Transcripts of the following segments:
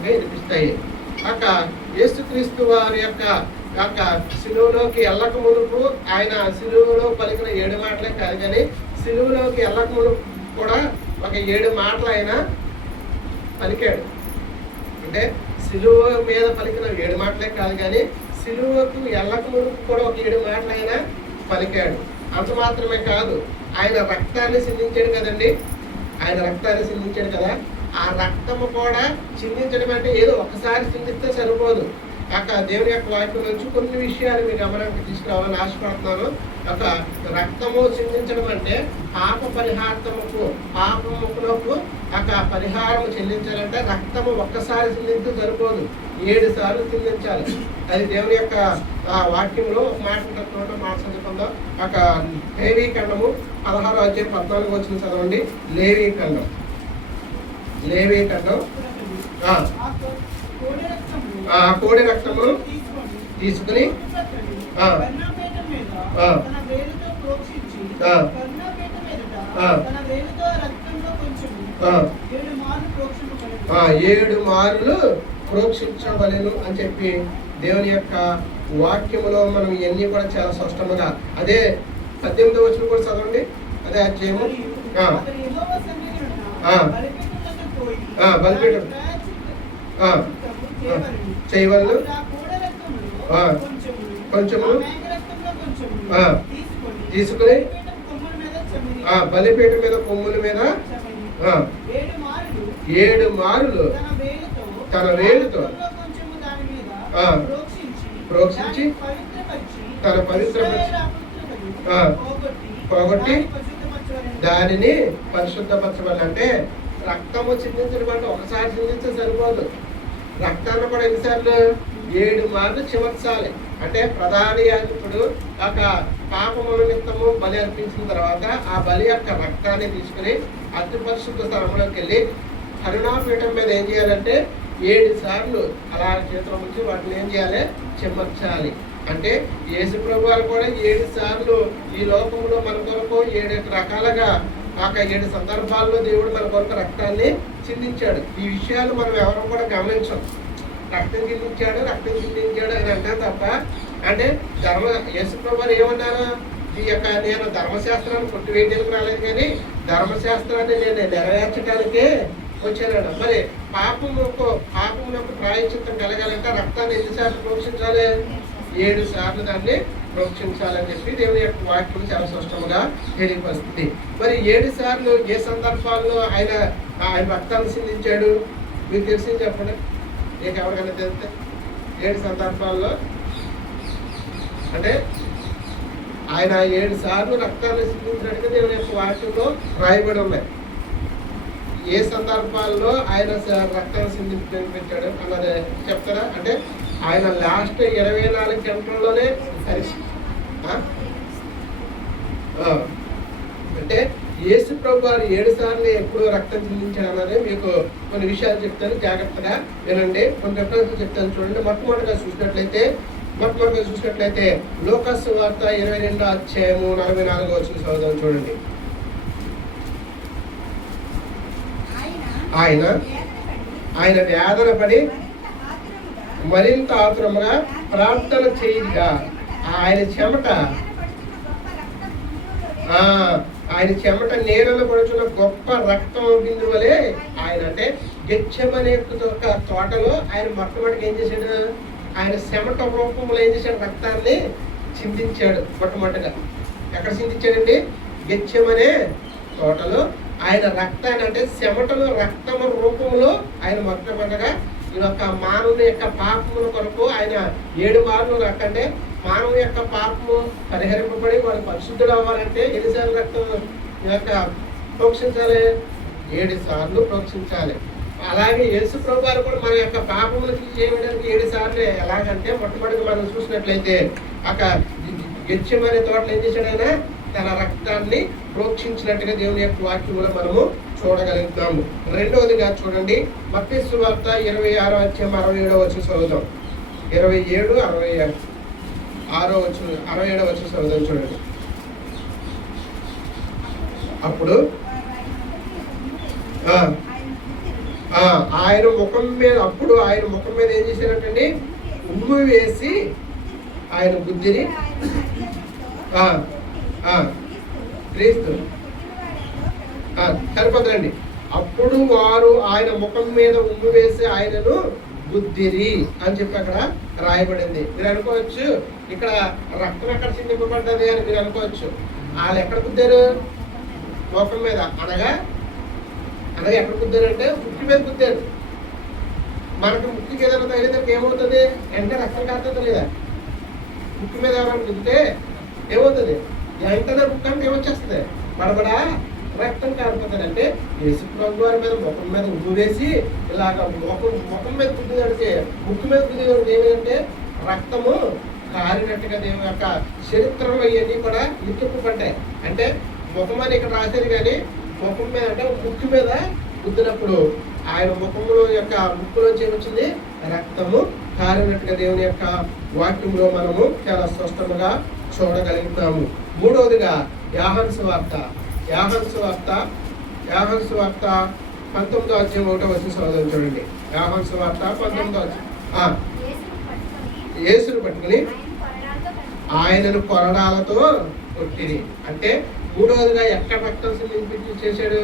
మనకి వినిపిస్తాయి. యేసుక్రీస్తు వారి యొక్క సిలువలోకి వెళ్ళక మునుపు ఆయన సిలువలో పలికిన 7 మాటలే కాదు, కానీ సిలువలోకి వెళ్ళక మునుపు కూడా ఒక 7 మాటలు ఆయన పలికాడు. అంటే సిలువ మీద పలికిన 7 మాటలే కాదు, కానీ సిలువకు వెళ్ళక మునుపు కూడా ఒక 7 మాటలు ఆయన పలికాడు. అంత మాత్రమే కాదు, ఆయన రక్తాన్ని సిందించాడు కదండి. ఆయన రక్తాన్ని సిందించాడు కదా, ఆ రక్తము కూడా చిందించడం అంటే ఏదో ఒకసారి చిందిస్తే సరిపోదు. దేవుని యొక్క వాక్యం నుంచి కొన్ని విషయాలు మీ గమనానికి తీసుకురావాలని ఆశపడుతున్నాను. రక్తము చిందించడం అంటే పాప పరిహార్థముకు, పాపములకు పరిహారము చెల్లించాలంటే రక్తము ఒక్కసారి చిందించడం సరిపోదు, 7 సార్లు చిందించాలి. అది దేవుని యొక్క వాక్యంలో ఒక మాట ఉంటుంది. మాట చదువుకుందాం. లేవీ ఖండము 16వ అధ్యాయం 14 వచ్చిన చదవండి. లేవీ ఖండం కోడి రక్తము తీసుకుని ఏడు మార్లు ప్రోక్షించవలెను అని చెప్పి దేవుని యొక్క వాక్యములో మనం ఇవన్నీ కూడా చాలా స్పష్టంగా, అదే 18వ వచనం కూడా చదవండి. అదే అధ్యాయము బలిపీఠం చేయవలను కొంచెము తీసుకుని బలిపీఠం మీద కొమ్ముల మీద 7 మార్లు తన వేలుతో ప్రోక్షించి తన పవిత్ర పోగొట్టి దానిని పరిశుద్ధపరచబడాలి. అంటే రక్తము చిందించడం అంటే ఒకసారి చిందించే సరిపోదు, రక్తాన్ని కూడా ఎన్నిసార్లు 7 మార్లు చివర్చాలి. అంటే ప్రధాన యాజకుడు పాపముల నిమిత్తము బలి అర్పించిన తర్వాత ఆ బలి యొక్క రక్తాన్ని తీసుకుని అతి పరిశుద్ధ స్థలంలోకి వెళ్ళి కరుణాపీఠం మీద ఏం చేయాలంటే 7 సార్లు అలా చేతుల నుంచి వాటిని ఏం చేయాలి, చిమర్చాలి. అంటే యేసు ప్రభు వారు కూడా 7 సార్లు ఈ లోకంలో మన కొరకు 7 రకాలుగా 7 సందర్భాల్లో దేవుడు మన కొరకు రక్తాన్ని చిందించాడు. ఈ విషయాలు మనం ఎవరు కూడా గమనించాం. రక్తం చిందించాడు అని అంటాం తప్ప, అంటే యేసు ప్రభు వారు ఏమన్నారు, నేను ధర్మశాస్త్రాన్ని కొట్టివేయడానికి రాలేదు, కానీ ధర్మశాస్త్రాన్ని నేను నెరవేర్చడానికే వచ్చాను. మరి పాపములకు ప్రాయశ్చిత్తం కలగాలంటే రక్తాన్ని ఎన్నిసార్లు ప్రోక్షించాలి, 7 సార్లు దాన్ని ప్రోక్షించాలని చెప్పి దేవుని యొక్క వాక్యం చాలా స్పష్టంగా తెలియపరుస్తుంది. మరి 7 సార్లు ఏ సందర్భాల్లో ఆయన రక్తాన్ని సిందించాడు మీకు తెలిసింది చెప్పండి. నీకు ఎవరికైనా తెలిస్తే 7 సందర్భాల్లో అంటే ఆయన 7 సార్లు రక్తాన్ని సిందించినట్టుగా దేవుని యొక్క వాక్యంలో రాయబడి ఉన్నాయి. ఏ సందర్భాల్లో ఆయన రక్తాన్ని సిందించాడు అన్నది చెప్తారా? అంటే ఆయన లాస్ట్ 24 గంటల్లోనే అంటే యేసు ప్రభు వారు 7 సార్లు ఎప్పుడు రక్తం చిందించాడు అన్నది మీకు కొన్ని విషయాలు చెప్తాను, జాగ్రత్తగా వినండి. కొన్ని రెఫరెన్స్ చెప్తాను చూడండి. మొట్టమొదటిగా చూసినట్లయితే లూకాసు వార్త 22వ అధ్యాయము 44వ వచనం చదువుదాం చూడండి. ఆయన వేదన పడి మరింత ఆతురముగా ప్రార్థన చేయగా ఆయన చెమట నీడలు పడుచున్న గొప్ప రక్తం బిందు వలె ఆయన, అంటే గెత్సేమనే తోటలో ఆయన మొట్టమొదటిగా ఏం చేశాడు, ఆయన చెమట రూపంలో ఏం చేశాడు, రక్తాన్ని చిందించాడు. మొట్టమొదటిగా ఎక్కడ చిందించాడండి, గెత్సేమనే తోటలో ఆయన రక్తాన్ని, అంటే చెమటలో రక్తము రూపంలో ఆయన మొట్టమొదటిగా ఈ యొక్క మానవుని యొక్క పాపముల కొరకు ఆయన 7 మార్లు అంటే మానవు యొక్క పాపము పరిహరింపబడి వాడు పరిశుద్ధుడు అవ్వాలంటే ఎన్నిసార్లు రక్తం యొక్క ప్రోక్షించాలి, 7 సార్లు ప్రోక్షించాలి. అలాగే యేసు ప్రభు వారు కూడా మన యొక్క పాపములకి చేయడానికి 7 సార్లు. ఎలాగంటే మొట్టమొదటిగా మనం చూసినట్లయితే గెత్సేమనే తోటలో ఏం చేశాడు, ఆయన తన రక్తాన్ని ప్రోక్షించినట్టుగా దేవుని యొక్క వాక్యంలో మనము చూడగలుగుతాము. రెండవదిగా చూడండి, మత్తయి సువార్త 26వ అధ్యాయం 67వ వచనం చదువుదాం. 27, 67వ వచనం చదువుదాం చూడండి. అప్పుడు ఆయన ముఖం మీద, అప్పుడు ఆయన ముఖం మీద ఏం చేశారంటండి, ఉమ్ము వేసి ఆయన బుద్ధిని క్రీస్తు సరిపోతుందండి. అప్పుడు వారు ఆయన ముఖం మీద ఉమ్ము వేసి ఆయనను బుద్ధిరి అని చెప్పి అక్కడ రాయబడింది. మీరు అనుకోవచ్చు ఇక్కడ రక్తం ఎక్కడ చిందింపబడ్డది అని మీరు అనుకోవచ్చు. వాళ్ళు ఎక్కడ గుద్దారు? ముఖం మీద. అనగా ఎక్కడ గుద్దారు అంటే ముక్కు మీద గుద్దారు. మనకు ముక్కుకి ఏదైనా తగిలితే ఏమవుతుంది? వెంటనే రక్తం కారుతుంది లేదా? ముక్కు మీద ఎవరైనా గుద్దితే ఏమవుతుంది? వెంటనే ముక్కు అంటే ఏమొచ్చేస్తుంది? బడబడా రక్తం కారుతుంది. అంటే యేసుప్రభు వారి మీద ముఖం మీద ఉమ్ము వేసి ఇలాగ ముఖం మీద గుద్దినడితే, ముక్కు మీద గుద్దినడితే ఏమిటంటే రక్తము కారినట్టుగా దేవుని యొక్క చరిత్రలో ఇవన్నీ కూడా లిఖింపబడ్డాయి. అంటే ముఖం అని ఇక్కడ రాశారు, కానీ ముఖం మీద అంటే ముక్కు మీద గుద్దినప్పుడు ఆయన ముఖములో యొక్క ముక్కులోంచి ఏమొచ్చింది? రక్తము కారినట్టుగా దేవుని యొక్క వాక్యంలో మనము చాలా స్పష్టంగా చూడగలుగుతాము. మూడవదిగా యోహాను సువార్త 19వ అధ్యాయం 1వ వచనం చదువుదాం చూడండి. యోహాను సువార్త 19వ అధ్యాయం. యేసును పట్టుకుని ఆయనను కొరడాలతో కొట్టిరి. అంటే మూడవదిగా ఎక్కడ రక్తం చేశాడు?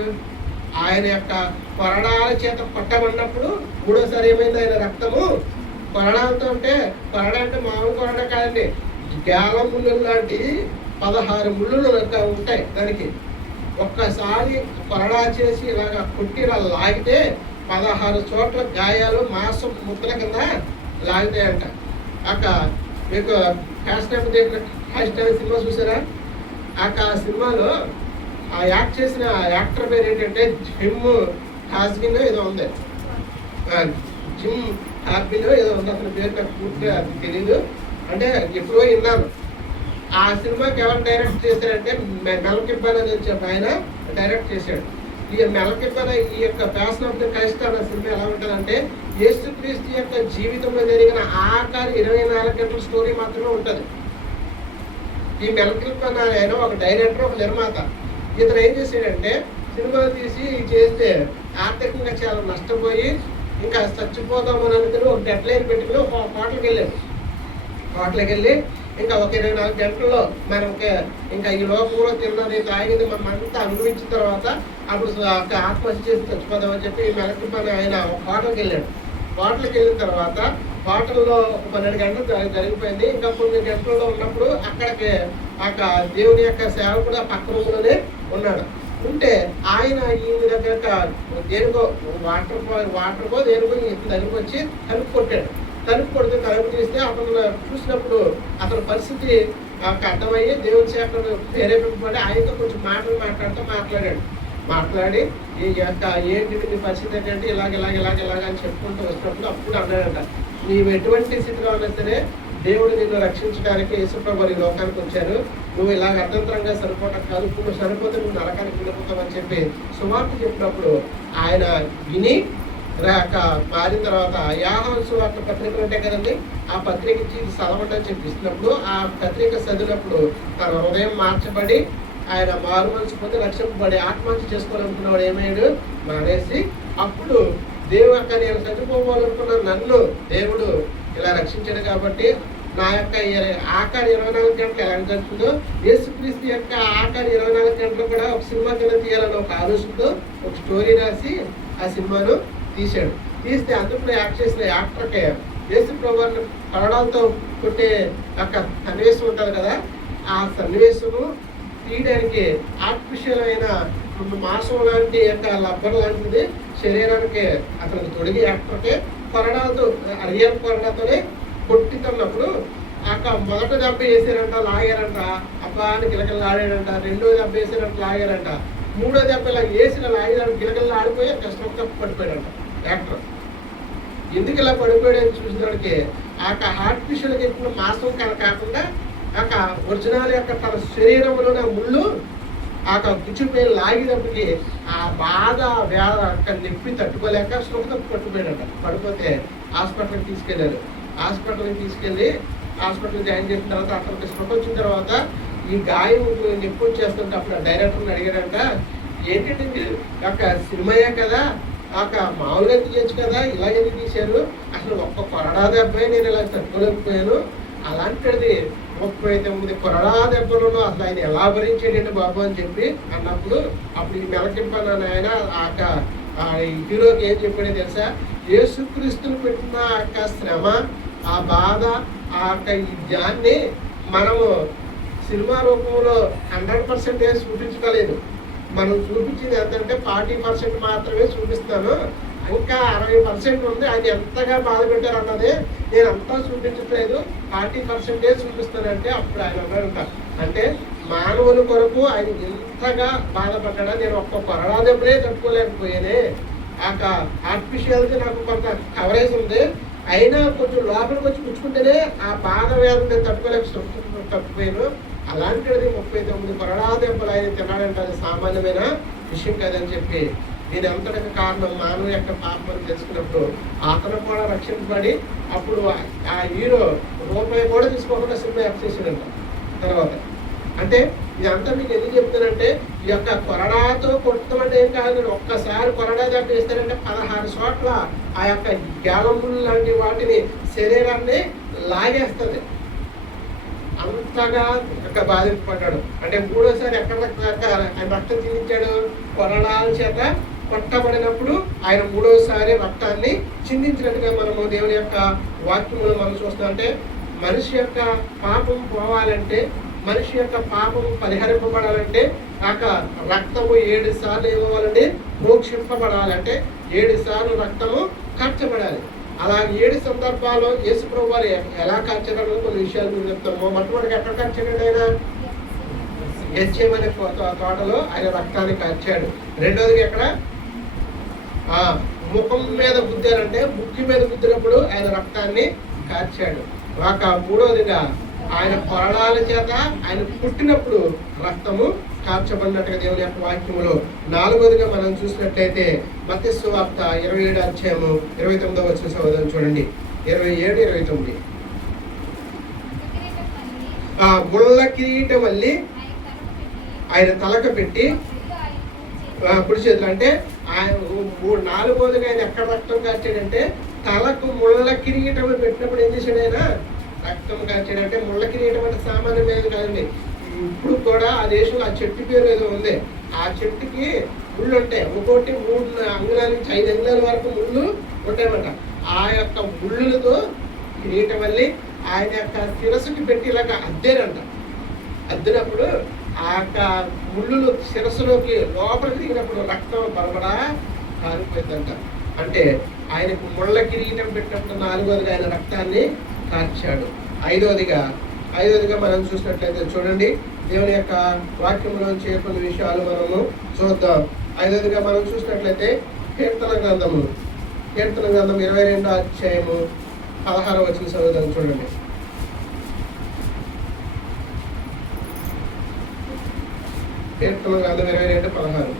ఆయన యొక్క కొరడాల చేత కొట్టబడినప్పుడు మూడోసారి ఏమైంది? ఆయన రక్తము కొరడాలతో. అంటే కొరడ అంటే మామూలు కొరడ కాదండి, గేల ముళ్ళు లాంటి 16 ముళ్ళు ఉంటాయి దానికి. ఒక్కసారి కొరడా చేసి ఇలాగ కొట్టి ఇలా లాగితే 16 చోట్ల గాయాలు మాంసం ముద్దల కింద లాగుతాయంట. అక్క మీకు హ్యాష్ ట్యాగ్ సినిమా చూసారా? ఆ సినిమాలో ఆ యాక్ట్ చేసిన యాక్టర్ పేరు ఏంటంటే జిమ్ హాస్గిన్ ఏదో ఉంది. జిమ్ హార్బిన్ ఏదో ఉంది. అతని పేరు నాకు పూర్తిగా తెలీదు. అంటే ఎప్పుడో విన్నాను. ఆ సినిమాకి ఎవరు డైరెక్ట్ చేశారంటే మెల్ గిబ్సన్ అని చెప్పి ఆయన డైరెక్ట్ చేశాడు. ఈ మెల్ గిబ్సన్ ఈ యొక్క ప్యాషన్ ఆఫ్ ది క్రైస్ట్ అనే సినిమా ఎలా ఉంటుందంటే యేసుక్రీస్తు యొక్క జీవితంలో జరిగిన ఆఖరి 24 గంటల స్టోరీ మాత్రమే ఉంటుంది. ఈ మెల్ గిబ్సన్ ఆయన ఒక డైరెక్టర్, ఒక నిర్మాత. ఇతను ఏం చేశాడంటే సినిమా తీసి చేస్తే ఆర్థికంగా చాలా నష్టపోయి ఇంకా చచ్చిపోతామని అనుకుని ఒక డెడ్ లైన్ పెట్టుకుని ఒక హోటల్కి వెళ్ళి ఇంకా ఒక 24 గంటల్లో మనం ఇంకా ఈ లోకంలో తిన్నది తాగింది మనం అంతా అనుభవించిన తర్వాత అప్పుడు ఆత్మహత్య చేసి చచ్చిపోదామని చెప్పి మెలకి పని ఆయన ఒక హోటల్కి వెళ్ళాడు. హోటల్కి వెళ్ళిన తర్వాత హోటల్లో ఒక 12 గంటలు జరిగిపోయింది. ఇంకా 9 గంటల్లో ఉన్నప్పుడు అక్కడికి దేవుని యొక్క సేవకుడు పక్క రూమ్లోనే ఉన్నాడు. ఉంటే ఆయన ఈయన దగ్గర దేనికో వాటర్కో దేనికో దగ్గరికి వచ్చి తలుపు కొట్టాడు. తలుపు కొడితే తలుపు తీస్తే అతను చూసినప్పుడు అతని పరిస్థితి అర్థమయ్యి దేవుని సేవకుడు ప్రేరేపింపబడి ఆయనతో కొంచెం మాట్లాడి ఈ యొక్క ఏంటి నీ పరిస్థితి ఏంటంటే ఇలాగ అని చెప్పుకుంటూ వచ్చినప్పుడు అప్పుడు అన్నాడంట, నీవు ఎటువంటి స్థితిలో ఉన్నా సరే దేవుడు నిన్ను రక్షించడానికి యేసుప్రభు ఈ లోకానికి వచ్చారు. నువ్వు ఇలాగ అర్థంతరంగా సరిపోవటం కాదు, ఇప్పుడు సరిపోతే నువ్వు నరకానికి వెళ్ళిపోతావని చెప్పి సువార్త చెప్పినప్పుడు ఆయన విని మారిన తర్వాత యోహాను సువార్త పత్రికలు ఉంటాయి కదండి, ఆ పత్రిక ఇచ్చి చదవటని చెప్పిస్తున్నప్పుడు ఆ పత్రిక చదివినప్పుడు తన హృదయం మార్చబడి ఆయన మారు మనసు పొంది రక్షింపబడి ఆత్మహత్య చేసుకోవాలనుకున్నవాడు ఏమయ్యాడు? మానేసి అప్పుడు దేవుడు యొక్క నేను చనిపోవాలనుకున్న నన్ను దేవుడు ఇలా రక్షించాడు కాబట్టి నా యొక్క ఆఖరి 24 గంటలు ఎలా జరుగుతుందో యేసుక్రీస్తు యొక్క ఆఖరి 24 గంటలు కూడా ఒక సినిమా కింద తీయాలని ఒక ఆలోచనతో ఒక స్టోరీ రాసి ఆ సినిమాను తీశాడు. తీస్తే అందులో యాక్ట్ చేసిన యాక్టర్కే యేసు ప్రభువుని కొరడాలతో కొట్టే యొక్క సన్నివేశం ఉంటుంది కదా, ఆ సన్నివేశము తీయడానికి ఆర్టిఫిషియల్ అయిన మాంసం లాంటి యొక్క లబ్బర్ లాంటిది శరీరానికి అతనికి తొడిగి యాక్టర్కే కొరడాలతో రియల్ కొరడాతోనే కొట్టితున్నప్పుడు మొదట దెబ్బ వేసారంట, లాగారంట, అబ్బా అని గిలకలు ఆడాడంట. రెండో దెబ్బ వేసారంట, లాగారంట. మూడో దెబ్బ ఇలా వేసిన లాగారంట, గిలకలు ఆడిపోయి కష్టంగా పడిపోయాడంట యాక్టర్. ఎందుకు ఇలా పడిపోయాడని చూసినోడికి ఆర్టిఫిషియల్గా చెప్పిన మాంసం కాకుండా ఒరిజినల్ యొక్క తన శరీరంలోనే ముళ్ళు గుచ్చిపోయి లాగినప్పటికీ ఆ బాధ నొప్పి తట్టుకోలేక సుఖం పట్టుపోయాడట. పడిపోతే హాస్పిటల్కి తీసుకెళ్ళారు. హాస్పిటల్కి తీసుకెళ్ళి హాస్పిటల్ జాయిన్ చేసిన తర్వాత అక్కడికి స్పృహ వచ్చిన తర్వాత ఈ గాయం నొప్పి వచ్చేస్తుంటే అప్పుడు డైరెక్టర్ని అడిగాడంట, ఏంటంటే మీరు యొక్క సినిమాయే కదా మామూలుగా తీయచ్చు కదా, ఇలాగే తీశారు, అసలు ఒక్క కొరడా దెబ్బే నేను ఇలా తట్టుకోలేకపోయాను, అలాంటిది 39 కొరడా దెబ్బలను అసలు ఆయన ఎలా భరించాడండి బాబు అని చెప్పి అన్నప్పుడు అప్పుడు ఈ మెలకింపన్న ఆయన ఈ హీరోకి ఏం చెప్పాడో తెలుసా, యేసుక్రీస్తులు పెట్టిన శ్రమ, ఆ బాధ, ఈ జ్ఞాన్ని మనము సినిమా రూపంలో 100% చూపించగలేదు. మనం చూపించింది ఎంతంటే 40% మాత్రమే చూపిస్తాను, ఇంకా 60% ఉంది, ఆయన ఎంతగా బాధ పెట్టారు అన్నది నేను అంతా చూపించట్లేదు, 40% చూపిస్తానంటే అప్పుడు ఆయన అన్నాడు, అంటే మానవుల కొరకు ఆయన ఎంతగా బాధపడ్డా నేను ఒక్క కొరడా దెబ్బలే తట్టుకోలేకపోయానే, ఆర్టిఫిషియల్గా నాకు కొంత కవరేజ్ ఉంది, అయినా కొంచెం లోపలికి వచ్చి పుచ్చుకుంటేనే ఆ బాధ వేదన నేను తట్టుకోలేకపోయాను, అలాంటిది 39 కొరడా దెబ్బలు ఆయన తిన్నాడంటే అది సామాన్యమైన విషయం కాదని చెప్పి దీని అంతటికి కారణం మానవ యొక్క పాపం తెలుసుకున్నప్పుడు అతను కూడా రక్షించబడి అప్పుడు ఆ హీరో రూపాయి కూడా తీసుకోకుండా సినిమా యాక్ట్ చేసాడంట. తర్వాత అంటే ఇదంతా మీకు ఎందుకు చెప్తానంటే ఈ యొక్క కొరడాతో కొట్టమంటే ఏం కాదు, ఒక్కసారి కొరడా దెబ్బ వేస్తారంటే 16 చోట్ల ఆ యొక్క గ్యాలములు లాంటి వాటిని శరీరాన్ని లాగేస్తుంది, అంతగా బాధింపడ్డాడు. అంటే మూడోసారి ఎక్కడ ఆయన రక్తం చిందించాడు, కొరడాల చేత కొట్టబడినప్పుడు ఆయన మూడోసారి రక్తాన్ని చిందించినట్టుగా మనము దేవుని యొక్క వాక్యములు మనం చూస్తాం. అంటే మనిషి యొక్క పాపం పోవాలంటే, మనిషి యొక్క పాపం పరిహరింపబడాలంటే రక్తము 7 సార్లు ఇవ్వాలంటే మోక్షింపబడాలంటే 7 సార్లు రక్తము ఖర్చబడాలి. అలా 7 సందర్భాల్లో యేసుప్రభువు వారు ఎలా ఖర్చడో కొన్ని విషయాలు మీరు చెప్తాము. మొట్టమొదటిగా ఎక్కడ ఖర్చాడు ఆయన? గెత్సేమనే తోటలో ఆయన రక్తాన్ని కార్చాడు. రెండోదిగా ఎక్కడ? ముఖం మీద గుద్దారంటే ముక్కి మీద గుద్దినప్పుడు ఆయన రక్తాన్ని కార్చాడు. మూడోదిగా ఆయన కొరడాల చేత ఆయన పుట్టినప్పుడు రక్తము కార్చబడినట్టుగా దేవుని యొక్క వాక్యములో. నాలుగోదిగా మనం చూసినట్లయితే మత్తయి సువార్త 27 అధ్యాయము 29వ వచనం చదువుదాం చూడండి. 27, 29. ముళ్ళ కిరీటం మళ్ళీ ఆయన తలకు పెట్టి కుడి చేతులు, అంటే ఆయన నాలుగోదిగా ఆయన ఎక్కడ రక్తం కార్చాడంటే తలకు ముళ్ళ కిరీటం పెట్టినప్పుడు ఏం చేశాడు ఆయన? రక్తం కార్చాడంటే ముళ్ళ కిరీటం అంటే సామాన్యమైన కాదండి. ఇప్పుడు కూడా ఆ దేశంలో ఆ చెట్టు పేరు ఏదో ఉంది, ఆ చెట్టుకి ముళ్ళు ఉంటాయి, ఒక్కొక్కటి 3 అంగుళాల నుంచి 5 అంగుళాల వరకు ముళ్ళు ఉంటాయన్నమాట. ఆ యొక్క ముళ్ళులతో కిరీటం వల్లి ఆయన యొక్క శిరస్సుకి పెట్టి ఇలాగ అద్దేనంట. అద్దినప్పుడు ఆ యొక్క ముళ్ళులు శిరస్సులోకి లోపలికి దిగినప్పుడు రక్తం బలబడా కారిపోయిందంట. అంటే ఆయనకు ముళ్ళ కిరీటం పెట్టినప్పుడు నాలుగోదిగా ఆయన రక్తాన్ని కార్చాడు. ఐదోదిగా మనం చూసినట్లయితే చూడండి, దేవుని యొక్క వాక్యంలోంచి కొన్ని విషయాలు మనము చూద్దాం. ఐదోదిగా మనం చూసినట్లయితే కీర్తన గ్రంథం 22వ అధ్యాయము 16వ వచనం చదువుదాం చూడండి. కీర్తన గ్రంథం 22:16.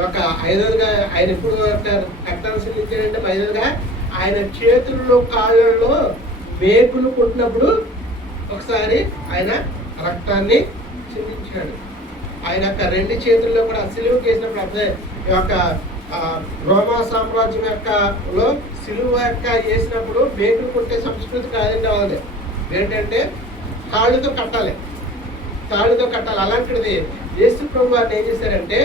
ఒక ఐదోదిగా ఆయన ఎప్పుడు కట్టాల్సి ఇచ్చాడంటే, ఐదోదిగా ఆయన చేతుల్లో కాళ్ళల్లో మేకులు కొట్టినప్పుడు ఒకసారి ఆయన రక్తాన్ని చిందించాడు. ఆయన యొక్క 2 చేతుల్లో కూడా సిలువకి వేసినప్పుడు అదే యొక్క రోమా సామ్రాజ్యం లో సిలువ యొక్క వేసినప్పుడు మేకులు కొట్టే సంస్కృతి కాదండి వాళ్ళది. ఏంటంటే తాళ్ళుతో కట్టాలి. అలాంటిది యేసుప్రభు వారిని ఏం చేశారంటే,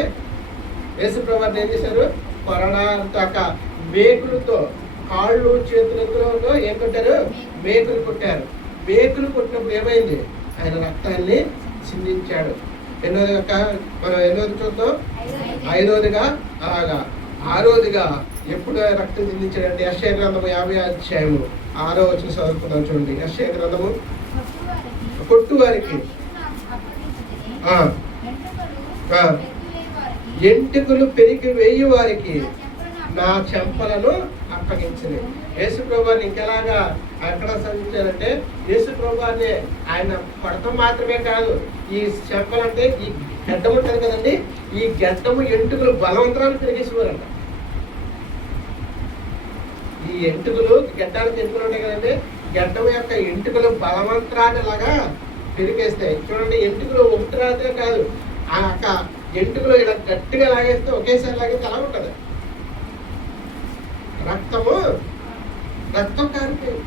కొరడాలతో మేకులతో కాళ్ళు చేతులతో ఏం కొట్టారు? మేకులు కొట్టారు. మేకులు కొట్టినప్పుడు ఏమైంది? ఆయన రక్తాన్ని చిందించాడు. ఎన్నోది చూద్దాం. ఐదోదిగా అలాగా. ఆరోదిగా ఎప్పుడు రక్తం చిందించాడంటే యెషయా గ్రంథము 50వ అధ్యాయము 6వ వచనం చదువుకుందాం చూడండి. యెషయా గ్రంథము కొట్టు వారికి ఎంటుకలు పెరిగి వేయి వారికి నా చెంపలను అప్పగించింది. యేసుప్రభుని ఇంకెలాగా ఎక్కడ సంధించారంటే, యేసుప్రభుని ఆయన కొడతం మాత్రమే కాదు, ఈ చెంపలంటే ఈ గడ్డం ఉంటుంది కదండి, ఈ గడ్డము ఎంటుకలు బలవంతరాలు పెరిగేసేవారంట. ఈ ఎంటుకలు గడ్డానికి ఎంటుకలు ఉంటాయి కదండి, గడ్డం యొక్క ఎంటుకలు బలవంతరాన్ని లాగా పెరిగేస్తాయి. చూడండి, ఎంటుకలు ఒకటి రాతే కాదు, ఆ యొక్క ఎంటుకలు ఇలా గట్టిగా లాగేస్తే ఒకేసారి లాగేస్తే అలా ఉంటుంది. రక్తం కారిపోయింది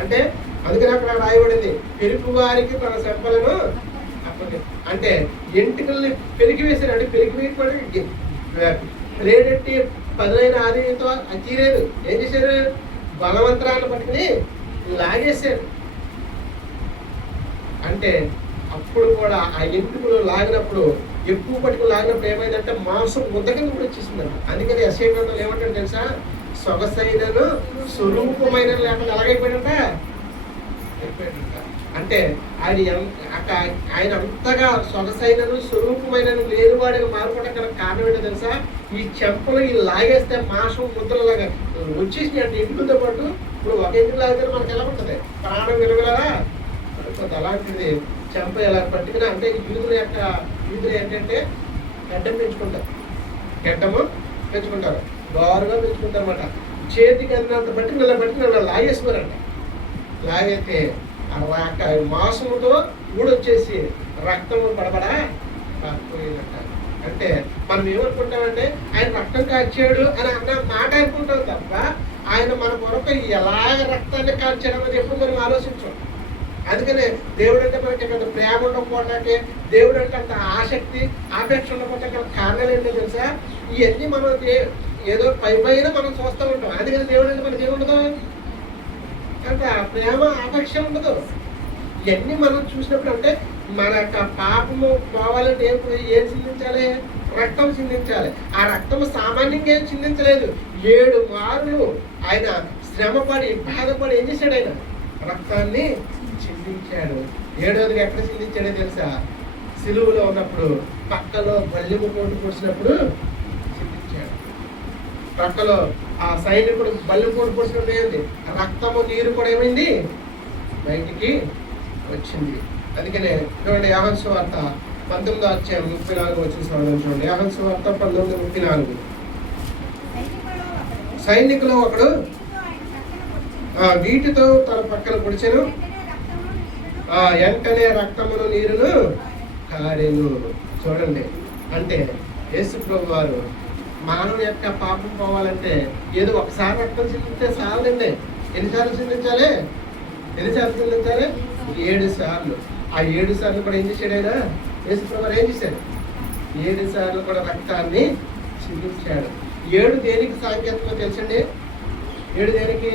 అంటే అందుకని అక్కడ రాయబడింది, పెరుగు వారికి తన చెంపలను అంటే ఎంటుకల్ని పెరిగి వేశారు. అంటే పెరిగి వేయకపోయి రేడెట్టి పదులైన ఆదితో తీరేదు. ఏం చేశారు? బలవంతరాన్ని పట్టుకుని లాగేశారు. అంటే అప్పుడు కూడా ఆ ఎంటుకలు లాగినప్పుడు, ఎక్కువ పట్టుకుని లాగినప్పుడు ఏమైందంటే మాంసం ముద్ద కింద కూడా వచ్చేసిందంట. అందుకని యెషయా గ్రంథంలో ఏమంటాడు తెలుసా? సొగసైనను స్వరూపమైన లేకపోతే ఎలాగైపోయాడంట అయిపోయాడంట. అంటే ఆయన అంతగా సొగసైనను స్వరూపమైనను లేనివాడిగా మారిపోవడం గల కారణం ఏంటో తెలుసా? ఈ చెంపలు ఈ లాగేస్తే మాంసం ముద్దలలాగా వచ్చేసినాయి అంటే ఎంటుకలతో పాటు. ఇప్పుడు ఒక ఎంటుకు లాగితే మనకి ఎలా ఉంటుంది? ప్రాణం విలువలరా పడుతుంది. అలాంటిది చెంప ఎలా పట్టుకుని అంటే యూదులు ఏంటంటే గడ్డం పెంచుకుంటారు, బారుగా పెంచుకుంటారు అన్నమాట. చేతికి అన్నంత పట్టుకుని ఇలా పట్టుకుని లాగేసుకోరంట. లాగైతే ఆ మాంసముతో ఊడొచ్చేసి రక్తము పడబడా కాకపోయిందంట. అంటే మనం ఏమనుకుంటామంటే ఆయన రక్తం కార్చాడు అని అన్న మాట అనుకుంటాం తప్ప ఆయన మన కొరకు ఎలాగ రక్తాన్ని కార్చాడు అన్నది ఎప్పుడు మనం ఆలోచించాం. అందుకనే దేవుడు అంటే మనకి అంత ప్రేమ ఉండకపోవటానికి, దేవుడు అంటే అంత ఆసక్తి ఆపేక్ష ఉండకపోవటానికి కారణాలు ఏంటో తెలుసా? ఇవన్నీ మనం ఏదో పైన మనం చూస్తూ ఉంటాం. అందుకని దేవుడు అంటే మనకి ఏముండదు, అంత ప్రేమ ఆపేక్ష ఉండదు. ఇవన్నీ మనం చూసినప్పుడు అంటే మన యొక్క పాపము పోవాలంటే ఏం చిందించాలి? రక్తం చిందించాలి. ఆ రక్తము సామాన్యంగా ఏం చిందించలేదు. 7 మార్లు ఆయన శ్రమపడి బాధపడి ఏం చేశాడు? ఆయన రక్తాన్ని చిందించాడు. 7వదిగా ఎక్కడ చిందించాడో తెలుసా? సిలువలో ఉన్నప్పుడు పక్కలో బల్లెము పోటు పోసినప్పుడు చిందించాడు. పక్కలో ఆ సైనికుడు బల్లెము పోటు పోసినప్పుడు ఏమైంది? రక్తము నీరు కూడా ఏమైంది? బయటికి వచ్చింది. అందుకనే చూడండి, యోహాను సువార్త 19:34 చూడండి. యోహాను సువార్త 19:34. సైనికులు ఒకడు వీటితో తన పక్కన పొడిచెను, వెంటనే రక్తమును నీరును కారెను. చూడండి, అంటే యేసు ప్రభు వారు మానవుని యొక్క పాపం పోవాలంటే ఏదో ఒకసారి రక్తం చిందిస్తే చాలండి. ఎన్నిసార్లు చిందించాలి? 7 సార్లు. ఆ 7 సార్లు కూడా ఏం చేశాడు ఆయన? యేసు ప్రభు వారు ఏం చేశాడు? 7 సార్లు కూడా రక్తాన్ని చిందించాడు. 7 దేనికి సాంకేతికమో తెలుసండి? 7 దేనికి?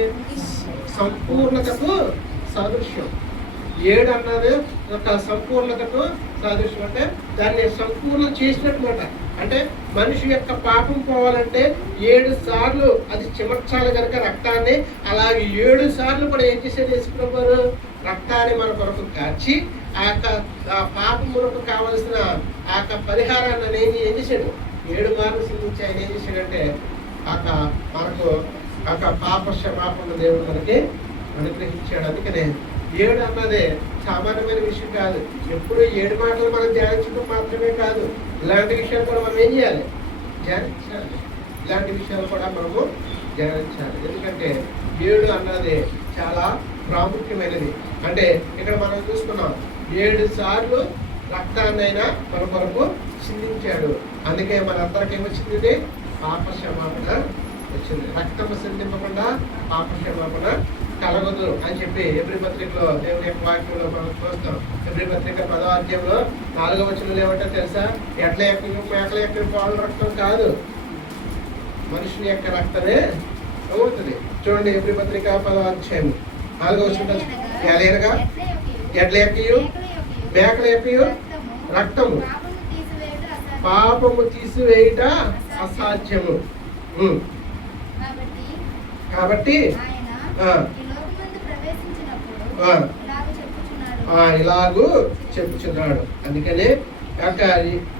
సంపూర్ణతకు సాదృశ్యం. 7 అన్నది ఒక సంపూర్ణతకు సాదృశ్యం. అంటే దాన్ని సంపూర్ణం చేసినట్టుమాట. అంటే మనిషి యొక్క పాపం పోవాలంటే 7 సార్లు అది చిమర్చాలి కనుక రక్తాన్ని. అలాగే 7 సార్లు కూడా ఏం చేసేది? వేసుకున్నవారు రక్తాన్ని మన కొరకు కాచి ఆ పాపములకు కావలసిన ఆ పరిహారాన్ని అనేది ఏం చేశాడు? 7 మార్లు సింధించి ఆయన ఏం చేశాడంటే మనకు పాప క్షమాపణ దేవుడు మనకి అనుగ్రహించాడు. అందుకనే 7 అన్నదే సామాన్యమైన విషయం కాదు. ఎప్పుడు 7 మాటలు మనం ధ్యానించడం మాత్రమే కాదు, ఇలాంటి విషయాలు కూడా మనం ఏం చేయాలి? ధ్యానించాలి. ఇలాంటి విషయాలు కూడా మనము ధ్యానించాలి. ఎందుకంటే 7 అన్నది చాలా ప్రాముఖ్యమైనది. అంటే ఇక్కడ మనం చూసుకున్నాం, 7 సార్లు రక్తాన్నైనా మన కొరకు చిందించాడు. అందుకే మనందరికీ ఏమొచ్చింది? పాప క్షమాపణ వచ్చింది. రక్తము చిందింపకుండా పాప క్షమాపణ కలగదు అని చెప్పి ఎబ్రీ పత్రికలో దేవుని యొక్క వాక్యంలో మనం చూస్తాం. ఎబ్రీ పత్రిక 10వ అధ్యాయంలో 4వ వచనంలో ఏమంటే తెలుసా? ఎడ్ల యొక్క మేకల యొక్క పాలు రక్తం కాదు, మనుషుని యొక్క రక్తమే అవుతుంది. చూడండి, ఎబ్రీ పత్రిక 10వ అధ్యాయం 4వ వచనం. ఎలయనగా ఎడ్ల యొక్క మేకల యొక్క రక్తము పాపము తీసివేయుట అసాధ్యము. కాబట్టి ఇలాగూ చెప్పుచున్నాడు. అందుకనే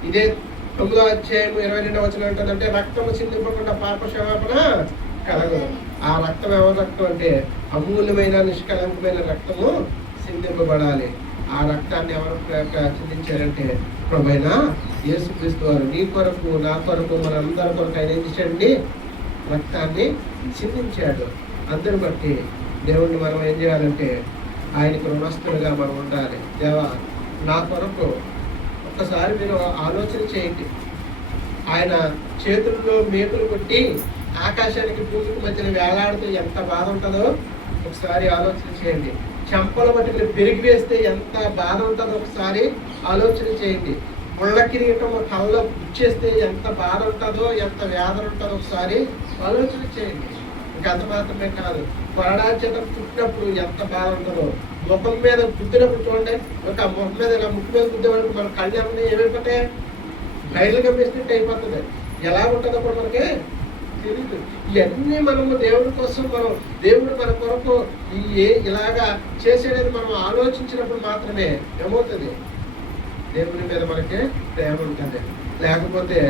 ఇదే 9వ అధ్యాయం 22వ వచనం ఏంటంటే రక్తము చిందింపకుండా పాప క్షమాపణ కలగదు. ఆ రక్తం ఎవరి రక్తం అంటే అమూల్యమైన నిష్కలంకమైన రక్తము చిందింపబడాలి. ఆ రక్తాన్ని ఎవరు చిందించారంటే ప్రభువైన యేసుక్రీస్తు వారు. నీ కొరకు నా కొరకు మనందరి కొరకు ఆయన ఏం చేశాడండి? రక్తాన్ని చిందించాడు. అందరు బట్టి దేవుణ్ణి మనం ఏం చేయాలంటే ఆయనకు రుణస్తులుగా మనం ఉండాలి. దేవా, నా కొరకు ఒక్కసారి మీరు ఆలోచన చేయండి. ఆయన చేతుల్లో మేకులు కొట్టి ఆకాశానికి భూమికి మధ్యన వేలాడితే ఎంత బాధ ఉంటుందో ఒకసారి ఆలోచన చేయండి. చెంపల మట్టిని పెరిగి వేస్తే ఎంత బాధ ఉంటుందో ఒకసారి ఆలోచన చేయండి. ముళ్ళ కిరీటం కళ్ళలో గుచ్చేస్తే ఎంత బాధ ఉంటుందో, ఎంత వేదన ఉంటుందో ఒకసారి ఆలోచన చేయండి. ఇంకంత మాత్రమే కాదు, కొరడా చేత పుట్టినప్పుడు ఎంత బాధ ఉంటుందో, ముఖం మీద గుద్దినప్పుడు చూడండి, ఒక ముఖం మీద ఇలా ముక్కు మీద గుద్దేవాడికి మన కళ్ళు ఏమైపోతాయి, బయలు కమ్మేసినట్టు అయిపోతుంది. ఎలా ఉంటుందో కూడా మనకి తెలియదు. ఇవన్నీ మనము దేవుడి కోసం దేవుడు మన కొరకు ఇలాగా చేసేది మనం ఆలోచించినప్పుడు మాత్రమే ఏమవుతుంది, దేవుని మీద మనకి ప్రేమ ఉంటుంది. లేకపోతే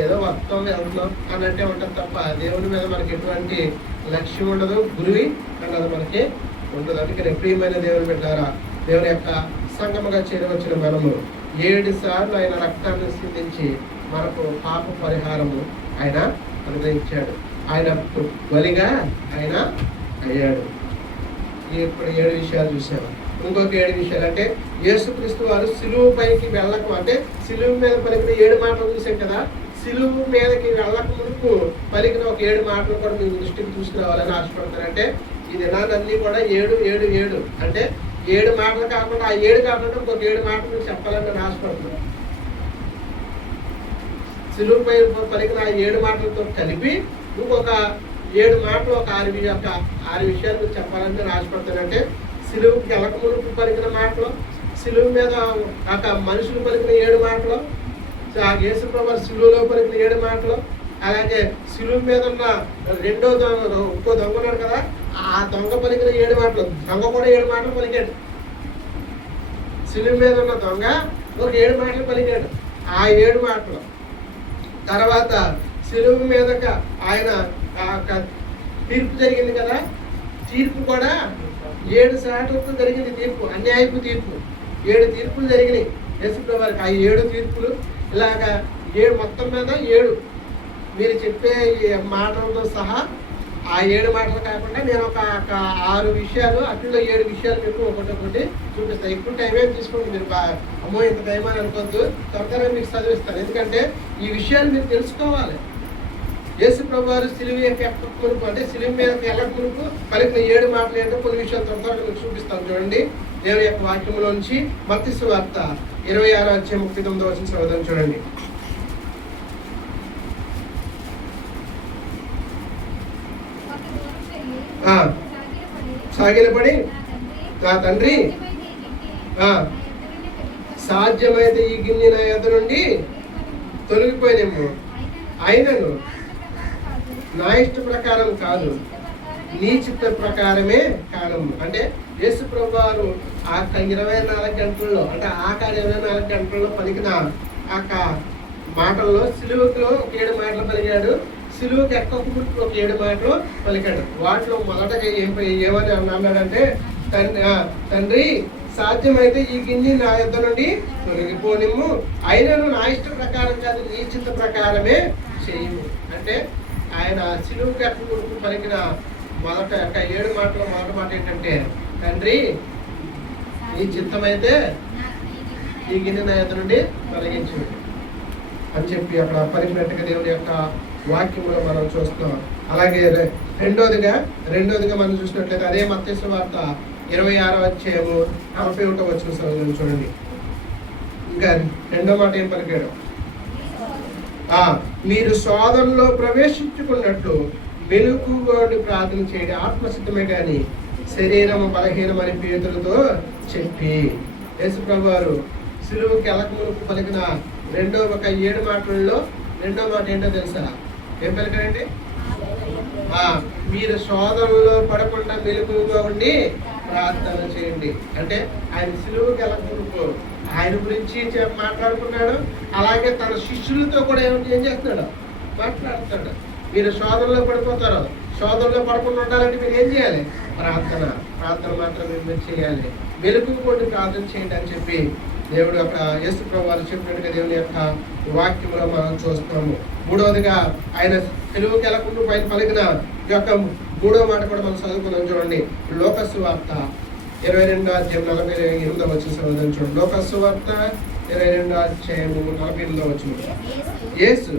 ఏదో వస్తాం వెళ్తున్నాం అన్నట్టే ఉంటుంది తప్ప దేవుని మీద మనకి ఎటువంటి లక్ష్యం ఉండదు, గురి అన్నది మనకి ఉండదు. అందుకని ప్రియమైన దేవుని బిడ్డలారా, దేవుని యొక్క సంగముగా చేరవచ్చిన మనము 7 సార్లు ఆయన రక్తాన్ని సిందించి మనకు పాప పరిహారము ఆయన అనుగ్రహించాడు. ఆయన బలిగా ఆయన అయ్యాడు. ఇప్పుడు 7 విషయాలు చూసాము. ఇంకొక 7 విషయాలు అంటే యేసుక్రీస్తు వారు సిలువు పైకి వెళ్ళకు, అంటే సిలువు మీద పలికిన 7 మాటలు చూసాం కదా. సిలువు మీదకి వెళ్ళక మునుపు పలికిన ఒక 7 మాటలు కూడా మీ దృష్టికి తీసుకురావాలని ఆశపడతారంటే ఈ దినాలన్నీ కూడా 7, 7, 7 అంటే 7 మాటలు కాకుండా ఆ 7 కాకుండా ఇంకొక 7 మాటలు మీకు చెప్పాలని నేను ఆశపడుతున్నాను. సిలువు పై పలికిన ఆ 7 మాటలతో కలిపి ఇంకొక 7 మాటలు, ఒక 6 విషయాలు మీకు చెప్పాలని నేను ఆశపడతానంటే సిలువుకి వెళ్ళక మునుపు పలికిన మాటలు, సిలువు మీద ఒక మనుషులు పలికిన 7 మాటలు, యేసుప్రభు సిలువులో పలికిన 7 మాటలు, అలాగే సిలువు మీద ఉన్న ఇంకో దొంగ ఉన్నాడు కదా, ఆ దొంగ పలికిన 7 మాటలు. దొంగ కూడా 7 మాటలు పలికాడు. సిలువు మీద ఉన్న దొంగ ఒక 7 మాటలు పలికాడు. ఆ 7 మాటలు తర్వాత సిలువు మీద ఆయన తీర్పు జరిగింది కదా, తీర్పు కూడా 7 సార్లు జరిగింది. తీర్పు, అన్యాయపు తీర్పు 7 తీర్పులు జరిగినాయి యేసుప్రభు వారికి. ఆ 7 తీర్పులు ఇలాగా మొత్తం మీద 7 మీరు చెప్పే మాటలతో సహా ఆ 7 మాటలు కాకుండా నేను ఒక 6 విషయాలు, అట్లలో 7 విషయాలు మీకు ఒకటి చూపిస్తాను. ఎక్కువ టైం ఏం తీసుకోండి మీరు, అమ్మో ఇంత టైం అని అనుకోవద్దు, త్వరగా మీకు చదివిస్తాను. ఎందుకంటే ఈ విషయాలు మీరు తెలుసుకోవాలి. యేసుప్రభు వారు సిలువ ఎక్కక మునుపు, అంటే సిలువ మీద వెళ్ళక మునుపు పలికిన 7 మాటలు ఏంటో కొన్ని విషయాలు త్వరగా మీకు చూపిస్తాను. చూడండి, దేవుని యొక్క వాక్యంలోంచి మత్తయి సువార్త 26:39 చదువుదాం. చూడండి, సాగిలపడి నా తండ్రి, సాధ్యమైతే ఈ గిన్నె నా యొద్ద నుండి తొలగిపోయినేమో, అయినను నా ఇష్ట ప్రకారం కాదు, నీ చిత్త ప్రకారమే కానము. అంటే యేసుప్రభు వారు ఆ 24 గంటల్లో, అంటే ఆఖరి 24 గంటల్లో పలికిన ఆ మాటల్లో సిలువలో ఒక 7 మాటలు పలికాడు, సిలువకి ఎక్కక ముందు ఒక 7 మాటలు పలికాడు. వాటిలో మొదటగా ఏమని అన్నాడంటే, తండ్రి సాధ్యమైతే ఈ గిన్నె నా యొద్ద నుండి తొలగిపోనిమ్ము, అయినను నా ఇష్ట ప్రకారం కాదు, నీ చిత్త ప్రకారమే చేయము. అంటే ఆయన సిలువకి ఎక్క ముందు పలికిన మొదట 7 మాటలు మొదటి మాట ఏంటంటే, తండ్రి నీ చిత్తమైతే ఈ గిన్నె నా యొద్ద నుండి తొలగించు అని చెప్పి అక్కడ పలికినట్టుగా దేవుని యొక్క వాక్యంలో మనం చూస్తున్నాం. అలాగే రెండోదిగా మనం చూసినట్లయితే అదే మత్తయి సువార్త 26:41 చూడండి. ఇంకా రెండో మాట ఏం పలికాడు, మీరు సోదరులో ప్రవేశించుకున్నట్లు మెలుగుని ప్రార్థన చేయండి, ఆత్మసిద్ధమే కానీ శరీరము బలహీనమని పేతులతో చెప్పి. యేసుప్రభు వారు సిలువకి వెళ్ళక మునుపు పలికిన ఒక 7 మాటలలో రెండో మాట ఏంటో తెలుసా? ఏం పలికాడండి? మీరు సోదరుల్లో పడకుండా మెలుగుగా ఉండి ప్రార్థన చేయండి. అంటే ఆయన సిలువకి వెళ్ళక మునుపు ఆయన గురించి మాట్లాడుకున్నాడు. అలాగే తన శిష్యులతో కూడా ఏం చేస్తున్నాడు? మాట్లాడుతాడు. మీరు సోదరులో పడిపోతారు, సోదరులో పడకుండా ఉండాలంటే మీరు ఏం చేయాలి? ప్రార్థన మాత్రమే మీరు చేయాలి. వెలుగు కొట్టి ప్రార్థన చేయండి అని చెప్పి దేవుడు యొక్క యేసుప్రభు వారు చెప్పినట్టుగా దేవుని యొక్క వాక్యంలో మనం చూస్తున్నాము. మూడవదిగా ఆయన సిలువకి వెళ్ళకుండా పైన పలికిన యొక్క మూడో మాట కూడా మనం చదువుకుందాం చూడండి. లోకసు వార్త 22వ అధ్యాయం 48వ వచనం చదువుదాం చూడండి. లోకసు వార్త 22వ అధ్యాయం 48వ వచనం. యేసు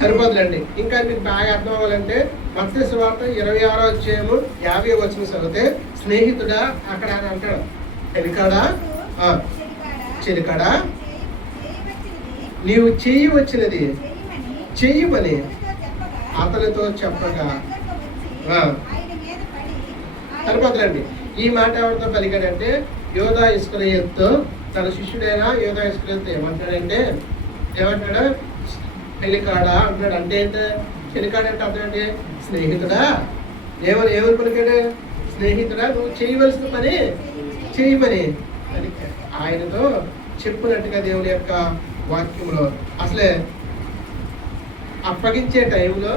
సరిపోదులండి. ఇంకా మీకు బాగా అర్థం అవ్వాలంటే మత్తయి సువార్త 26వ అధ్యాయము 50వ వచనం చదివితే స్నేహితుడా అక్కడ అని అంటాడు. చెలికాడా నీవు చెయ్యి వచ్చినది చెయ్యమని అతనితో చెప్పగా సరిపోతులండి. ఈ మాట ఎవరితో పలికాడంటే యోధా ఇస్కరియోతుతో, తన శిష్యుడైన యోధా ఇస్కరియోతు ఏమంటాడంటే చెలికాడా అంటాడు. అంటే ఏంటంటే చెలికాడ అంటే అతనంటే స్నేహితుడా. ఏమని పలికాడు? స్నేహితుడా నువ్వు చేయవలసిన పని చేయమని ఆయనతో చెప్పినట్టుగా దేవుని యొక్క వాక్యంలో అసలే అప్పగించే టైంలో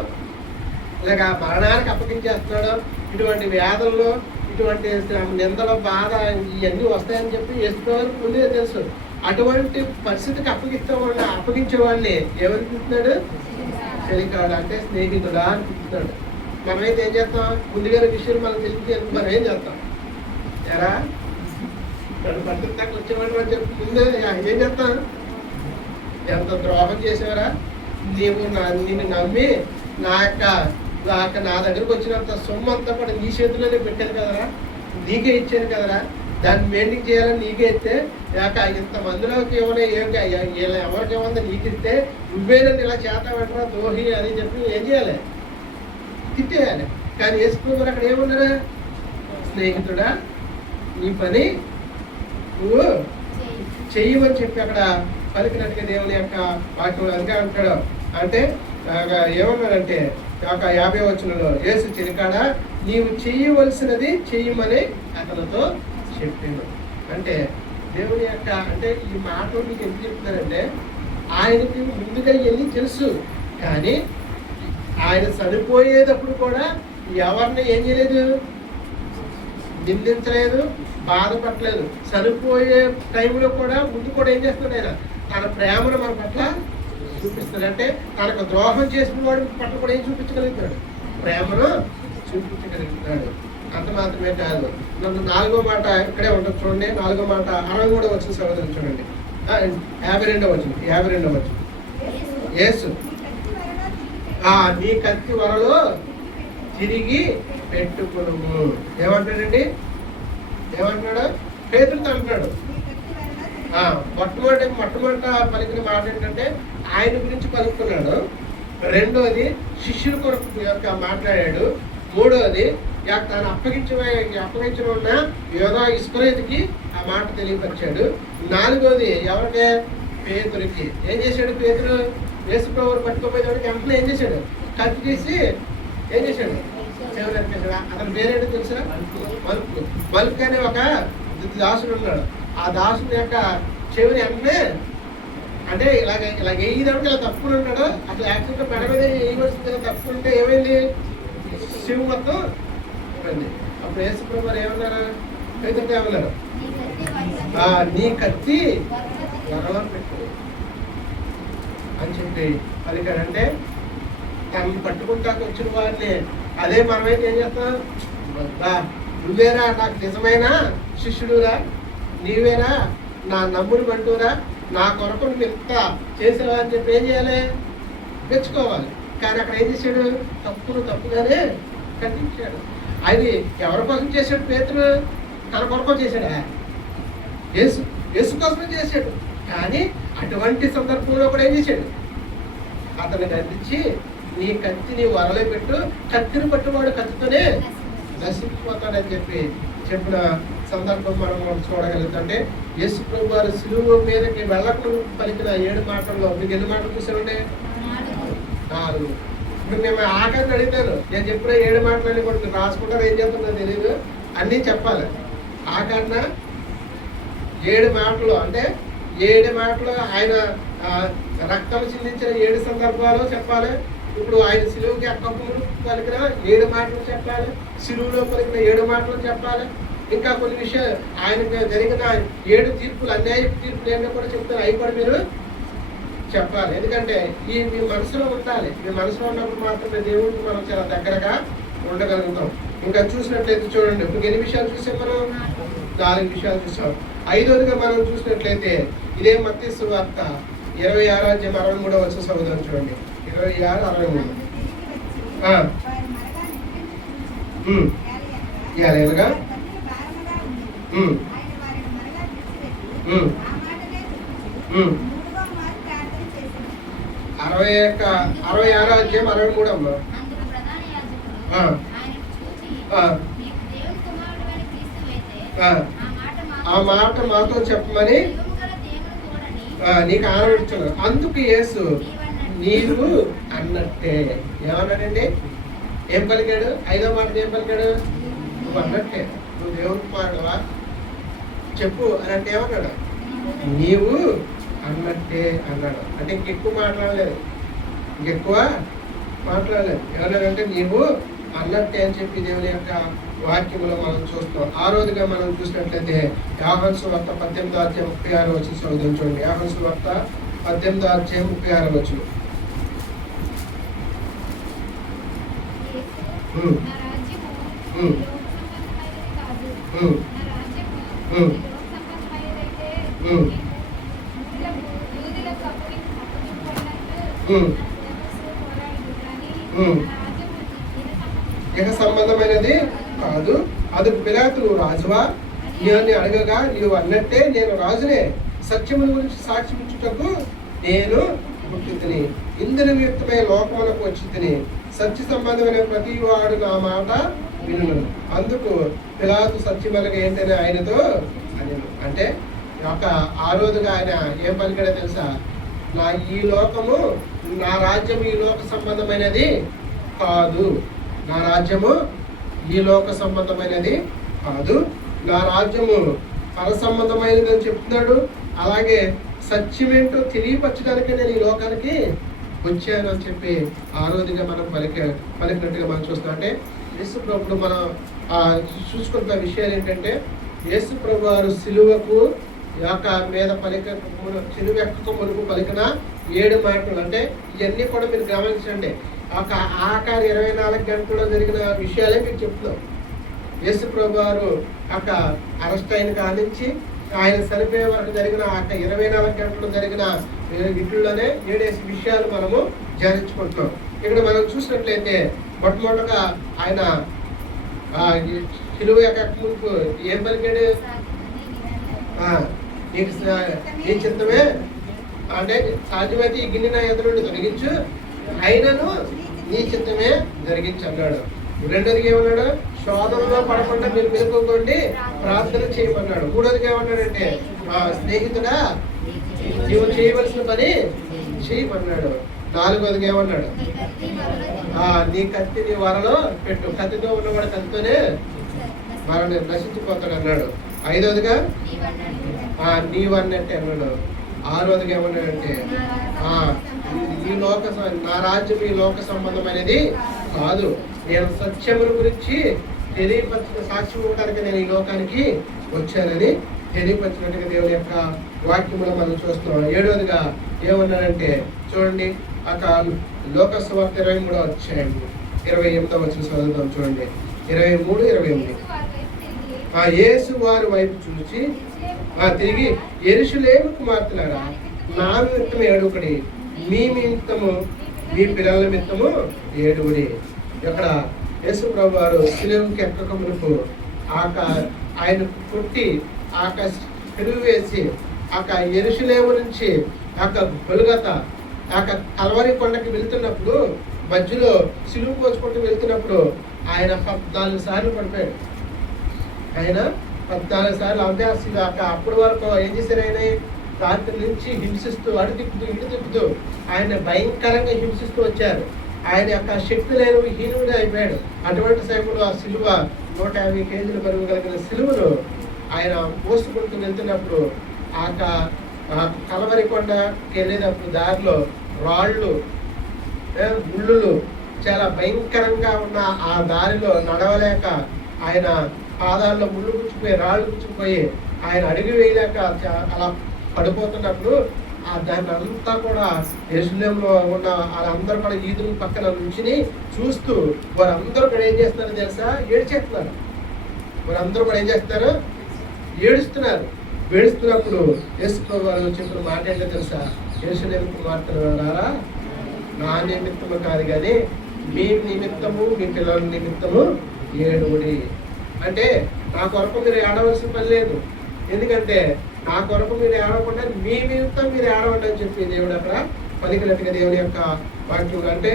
లేక మరణానికి అప్పగించేస్తున్నాడు. ఇటువంటి వ్యాధుల్లో ఇటువంటి నిందల బాధ ఇవన్నీ వస్తాయని చెప్పి యేసుప్రభువుకి ముందే తెలుసు. అటువంటి పరిస్థితికి అప్పగించేవాడిని ఏమనిపిస్తున్నాడు? చెలికాడు అంటే స్నేహితుడా అనిపిస్తున్నాడు. మనమైతే ఏం చేస్తాం? ముందుగా విషయాలు మనకు తెలిసి మనం ఏం చేస్తాం? ఎరా పరిస్థితి దాకా వచ్చేవాడు అని చెప్పి ముందే ఏం చేస్తాం? ఎంత ద్రోహం చేసేవారా నీవు నిన్ను నమ్మి నా దగ్గరకు వచ్చినంత సొమ్ము అంతా కూడా నీ చేతిలోనే పెట్టాను కదరా, నీకే ఇచ్చాను కదరా, దాన్ని మెయింటైన్ చేయాలని నీకే ఇస్తే ఇంతమందిలోకి ఎవరికి ఏమన్నా నీకు ఇస్తే నువ్వే నన్ను ఇలా చేత పెట్టరా దోహి అని చెప్పి ఏం చేయాలి? తిట్టేయాలి. కానీ యేసుప్రభువు అక్కడ ఏమన్నారా? స్నేహితుడా నీ పని నువ్వు చెయ్యమని చెప్పి అక్కడ పలికినట్టుగా దేవుని యొక్క వాక్యం అందుకే అంటాడు. అంటే ఏమన్నాడంటే 50వ వచనంలో యేసు చెలికాడా నీవు చెయ్యవలసినది చెయ్యమని అతనితో చెప్పాను. అంటే దేవుని యొక్క అంటే ఈ మాటలు మీకు ఎందుకు చెప్తున్నారంటే ఆయనకి ముందుగా ఇవన్నీ తెలుసు. కానీ ఆయన చనిపోయేటప్పుడు కూడా ఎవరిని ఏం చేయలేదు? నిందించలేదు, బాధపడలేదు. చనిపోయే టైంలో కూడా ముందు కూడా ఏం చేస్తున్నాడు? ఆయన తన ప్రేమను మన పట్ల చూపిస్తాడు. అంటే తనకు ద్రోహం చేసిన వాడి పట్ల కూడా ఏం చూపించగలుగుతాడు? ప్రేమను చూపించగలుగుతాడు. అంత మాత్రమే కాదు. నన్ను 4వ మాట ఇక్కడే ఉంటుంది చూడండి. 4వ మాట 63వ వచనం సహోదరులు చూడండి. 52వ వచనం. యేసు నీ కత్తి వరలో తిరిగి పెట్టుకును. ఏమంటాడండి? ఏమంటున్నాడు? పేతురుతో అంటున్నాడు. మొట్టమొదట పలికిన మాట ఏంటంటే ఆయన గురించి పలుకున్నాడు. రెండోది శిష్యుల కొరకు యొక్క మాట్లాడాడు. మూడోది తను అప్పగించిన ఉన్న యోధా ఇస్కరియోతుకి ఆ మాట తెలియపరిచాడు. నాలుగోది ఎవరికే? పేతురుకి. ఏం చేశాడు? పేతురు యేసుప్రభువుని పట్టుకోపోయేవాడికి వెంటనే ఏం చేశాడు? కత్తి తీసి ఏం చేశాడు? చెవి నరికేశాడు. అతని పేరేంటో తెలుసా? మల్క్ అనే ఒక దాసుడు ఉన్నాడు. ఆ దాసుని యొక్క చెవిని వెంటనే అంటే ఇలాగ వేయడానికి ఇలా తప్పుకుని ఉంటాడు. అసలు యాక్చువల్గా పెడ మీద వేయవలసింది తప్పుకుంటే ఏమైంది? శివు మొత్తం ఇవ్వండి. అప్పుడు యేసుప్రభువు ఏమన్నారు? పేతురుతో ఏమన్నారు? నీ కత్తి వరలో పెట్టు అని చెప్పి పలికాడంటే తనని పట్టుకుంటాకు వచ్చిన వారిని అదే మనమైతే ఏం చేస్తాం? నువ్వేరా నాకు నిజమైన శిష్యుడురా, నీవేరా నా నమ్ముడు బంటూరా, నా కొరకు నువ్వు ఎంత చేసావా అని చెప్పి ఏం చేయాలి? మెచ్చుకోవాలి. కానీ అక్కడ ఏం చేశాడు? తప్పుగానే ఖండించాడు. అది ఎవరి కోసం చేశాడు? పేతురు తన కొరకు చేశాడా? యేసు కోసమే చేశాడు. కానీ అటువంటి సందర్భంలో కూడా ఏం చేశాడు? అతన్ని ఖండించి నీ కత్తి నీ వరలో పెట్టు, కత్తిని పట్టువాడు కత్తితోనే నశించిపోతాడని చెప్పిన సందర్భం మనం చూడగలుగుతుంటే యేసుప్రభువు వారు సిలువ మీదకి వెళ్ళకుండా పలికిన 7 మాటల్లో మీకు ఎన్ని మాటలు చూసామండి? 4. ఇప్పుడు మేము ఆఖరిని అడిగితాను. నేను చెప్పిన 7 మాటలని కూడా రాసుకుంటారు, ఏం చెప్తుందో తెలియదు, అన్నీ చెప్పాలి. ఆఖరిన 7 మాటలు అంటే 7 మాటలు ఆయన రక్తం చిందించిన 7 సందర్భాలు చెప్పాలి. ఇప్పుడు ఆయన సిలువకి అక్కప్పుడు పలికిన 7 మాటలు చెప్పాలి. సిలువలో పలికిన 7 మాటలు చెప్పాలి. ఇంకా కొన్ని విషయాలు ఆయనకు జరిగిన 7 తీర్పులు, అన్యాయ తీర్పులు ఏంటో కూడా చెప్తారు. అవి కూడా మీరు చెప్పాలి. ఎందుకంటే ఈ మీ మనసులో ఉండాలి. మీ మనసులో ఉన్నప్పుడు మాత్రమే దేవుడికి మనం చాలా దగ్గరగా ఉండగలుగుతాం. ఇంకా చూసినట్లయితే చూడండి, ఇప్పుడు ఎన్ని విషయాలు చూసాం మనం? 4 విషయాలు చూసాం. 5వదిగా మనం చూసినట్లయితే ఇదే మత్తయి సువార్త 26:63 చదువుదాం చూడండి. 26:63. ఎలాగా 66:63 అమ్మా. ఆ మాట మాతో చెప్పమని నీకు ఆనబెడుతున్నాను. అందుకు యేసు నీవు అన్నట్టే. ఏమన్నాడండి? ఏం పలికాడు? 5వ మాట ఏం పలికాడు? నువ్వు అన్నట్టే. నువ్వు దేవుని కుమారుడువా చెప్పు అని అంటే ఏమన్నాడు? నీవు అన్నట్టే అన్నాడు. అంటే ఇంకెక్కువ మాట్లాడలేదు, ఏమన్నాడంటే నీవు అన్నట్టే అని చెప్పి దేవుని యొక్క వాక్యములో మనం చూస్తాం. 6వదిగా మనం చూసినట్లయితే యోహాను సువార్త 18:36 చదువుదాం చూడండి. యోహాను సువార్త 18:36. ఇక సంబంధమైనది కాదు. అందుకు పిలాతు నువ్వు రాజువా నేను అడగగా నీవు అన్నట్టే నేను రాజునే, సత్యముల గురించి సాక్ష్యం ఇచ్చుటకు నేను పుట్టుతిని, ఇందుని నిమిత్తమై లోకములకు వచ్చి తిని, సత్య సంబంధమైన ప్రతి వాడు నా మాట వినును. అందుకు పిలాతు సత్యమనగా ఏంటని ఆయనతో అని అంటే ఒక 6వదిగా ఆయన ఏం పలికాడో తెలుసా? ఈ లోకము, నా రాజ్యం ఈ లోక సంబంధమైనది కాదు. నా రాజ్యము ఈ లోక సంబంధమైనది కాదు, నా రాజ్యము పర సంబంధమైనది అని చెప్తున్నాడు. అలాగే సత్యమేంటో తెలియపరచడానికి నేను ఈ లోకానికి వచ్చాను అని చెప్పి 6వదిగా మనం పలికినట్టుగా మనం చూస్తాం. అంటే యేసు ప్రభుడు మనం చూసుకుంటున్న విషయాలు ఏంటంటే, యేసు ప్రభు వారు సిలువకు యొక్క మీద సిలువ ఎక్కక మునుపు పలికిన 7 మాటలు. అంటే ఇవన్నీ కూడా మీరు గమనించండి. ఒక ఆఖరి 24 గంటల్లో జరిగిన విషయాలే మీకు చెప్తున్నాం. యేసు ప్రభు వారు ఒక అరెస్ట్ అయిన కానించి ఆయన చనిపోయే వరకు జరిగిన 24 గంటల్లో జరిగిన వీటిల్లోనే 7 విషయాలు మనము ధ్యానించుకుంటున్నాం. ఇక్కడ మనం చూసినట్లయితే మొట్టమొదటిగా ఆయన సిలువ ఎక్కక ముందు ఏం పలికాడు? నీ చిత్తమే అంటే సాధ్యమైతే ఈ గిన్నె నా ఎదురు నుండి తొలగించు, అయినను నీ చిత్తమే జరిగించి అన్నాడు. 2వదిగా ఏమన్నాడు? శోధనలో పడకుండా మీరు మెలుకోండి, ప్రార్థన చేయమన్నాడు. 3వదిగా ఏమన్నాడంటే స్నేహితుడా నీవు చేయవలసిన పని చేయమన్నాడు. 4వదిగా ఏమన్నాడు? నీ కత్తి నీ వరలో పెట్టు, కత్తితో ఉన్నవాడు కత్తితోనే మరణ నశించిపోతాడు అన్నాడు. 5వదిగా నీవన్నట్టే అన్నాడు. 6వదిగా ఏమన్నాడంటే ఈ లోక, నా రాజ్యం ఈ లోక సంబంధమైనది కాదు, నేను సత్యముల గురించి తెలియపరిచిన సాక్ష్యం ఇవ్వడానికి నేను ఈ లోకానికి వచ్చానని తెలియపరిచినట్టుగా దేవుని యొక్క వాక్యములో మనం చూస్తున్నాం. 7వదిగా ఏమన్నాడంటే చూడండి, లోక సువార్త 23:28 చదువుతాం చూడండి. 23:28. యేసు వారి వైపు చూసి తిరిగి యెరూషలేము కుమార్తెలారా, నా నిమిత్తము ఏడుకుడి, మీ నిమిత్తము మీ పిల్లల నిమిత్తము ఏడుగుడి. ఇక్కడ యేసు ప్రభు వారు సిలువకి ఎక్కక మునుపు ఆయన కొట్టి పెరుగు వేసి యెరూషలేము నుంచి గొల్గొతా కల్వరి కొండకి వెళ్తున్నప్పుడు మధ్యలో సిలువ పోసుకుంటూ వెళ్తున్నప్పుడు ఆయన 14 సార్లు పడిపోయాడు. ఆయన 14 సార్లు అప్పటి వరకు ఏం చేశారు? ఆయన రాత్రి నుంచి హింసిస్తూ అడు తిప్పుతూ ఇటు తిప్పుతూ ఆయన భయంకరంగా హింసిస్తూ వచ్చారు. ఆయన యొక్క శక్తి లేని హీనుడే అయిపోయాడు. అటువంటి సమయంలో ఆ సిలువ 150 కేజీలు బరువు కలిగిన సిలువను ఆయన మోసుకుంటూ వెళ్తున్నప్పుడు కలవరి కొండకి వెళ్ళేటప్పుడు దారిలో రాళ్ళు ముళ్ళులు చాలా భయంకరంగా ఉన్న ఆ దారిలో నడవలేక ఆయన పాదాల్లో ముళ్ళు గుచ్చిపోయి రాళ్ళు గుచ్చిపోయి ఆయన అడుగు వేయలేక అలా పడిపోతున్నప్పుడు దాన్ని అంతా కూడా యెరూషలేములో ఉన్న వాళ్ళందరూ కూడా ఈదుల పక్కన నుంచుని చూస్తూ వారందరూ కూడా ఏం చేస్తున్నారో తెలుసా? ఏడ్చేస్తున్నారు. వారందరూ కూడా ఏం చేస్తున్నారు? ఏడుస్తున్నారు. ఏడుస్తున్నప్పుడు యేసు ప్రభువు చెప్పిన మాట ఏంటో తెలుసా? యెరూషలేము కుమార్తెలారా, నా నిమిత్తము కాదు కానీ మీ నిమిత్తము మీ పిల్లల నిమిత్తము ఏడుగుడి. అంటే నా కొరకు మీరు ఏడవలసిన పని లేదు. ఎందుకంటే నా కొరకు మీరు ఏడవకుండా మీ నిమిత్తం మీరు ఏడవండి అని చెప్పి దేవుడు అక్కడ పలికినట్టుగా దేవుని యొక్క వాక్యం. అంటే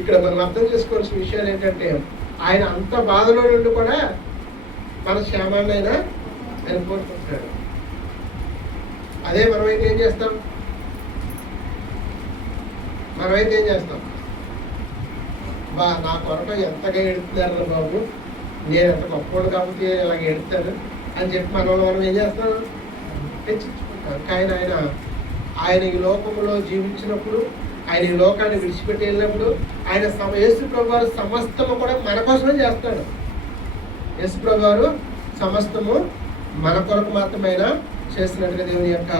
ఇక్కడ మనం అర్థం చేసుకోవాల్సిన విషయాలు ఏంటంటే ఆయన అంత బాధలో నుండి కూడా మన క్షేమాన్ని ఆయన కోరుకుంటున్నాడు. అదే మనమైతే ఏం చేస్తాం? నా కొరకు ఎంతగా ఎడుతున్నారు బాబు, నేను ఎంత గొప్పవాడు కాబట్టి ఇలాగ ఎడుతాను అని చెప్పి మనం ఏం చేస్తాం? హెచ్చించుకుంటాం. కానీ ఆయన ఈ లోకంలో జీవించినప్పుడు, ఆయన ఈ లోకాన్ని విడిచిపెట్టి వెళ్ళినప్పుడు ఆయన యేసు ప్రభువారు సమస్తము కూడా మన కోసమే చేస్తాడు. యేసు ప్రభువారు సమస్తము మన కొరకు మాత్రమే చేసినట్టుగా దేవుని యొక్క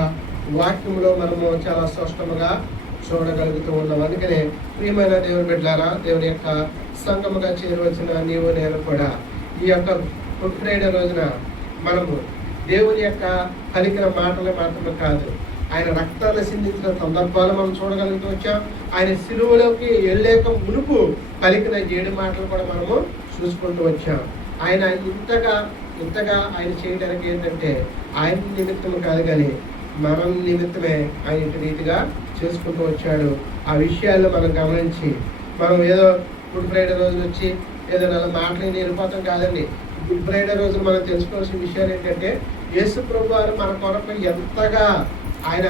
వాక్యంలో మనము చాలా స్పష్టంగా చూడగలుగుతూ ఉన్నాం. అందుకనే ప్రియమైన దేవుని బిడ్డలారా, దేవుని యొక్క సంఘముగా చేరవలసిన నీవు నేను కూడా ఈ యొక్క గుడ్ ఫ్రైడే రోజున మనము దేవుని యొక్క పలికిన మాటలు మాత్రమే కాదు, ఆయన రక్తాన్ని సిందించిన సందర్భాలు మనం చూడగలుగుతూ వచ్చాం. ఆయన సిలువలోకి వెళ్ళేక మునుపు పలికిన 7 మాటలు కూడా మనము చూసుకుంటూ వచ్చాం. ఆయన ఇంతగా ఆయన చేయడానికి ఏంటంటే ఆయన నిమిత్తము కాదు కానీ మన నిమిత్తమే ఆయన ఇంటి రీతిగా చేసుకుంటూ వచ్చాడు. ఆ విషయాల్లో మనం గమనించి మనం ఏదో గుడ్ ఫ్రైడే రోజున వచ్చి ఏదో నెల మాటలు నిరుపాతం కాదండి. గుడ్ ఫ్రైడే రోజున మనం తెలుసుకోవాల్సిన విషయాలు ఏంటంటే యేసు ప్రభువారు మన కొరకు ఎంతగా ఆయన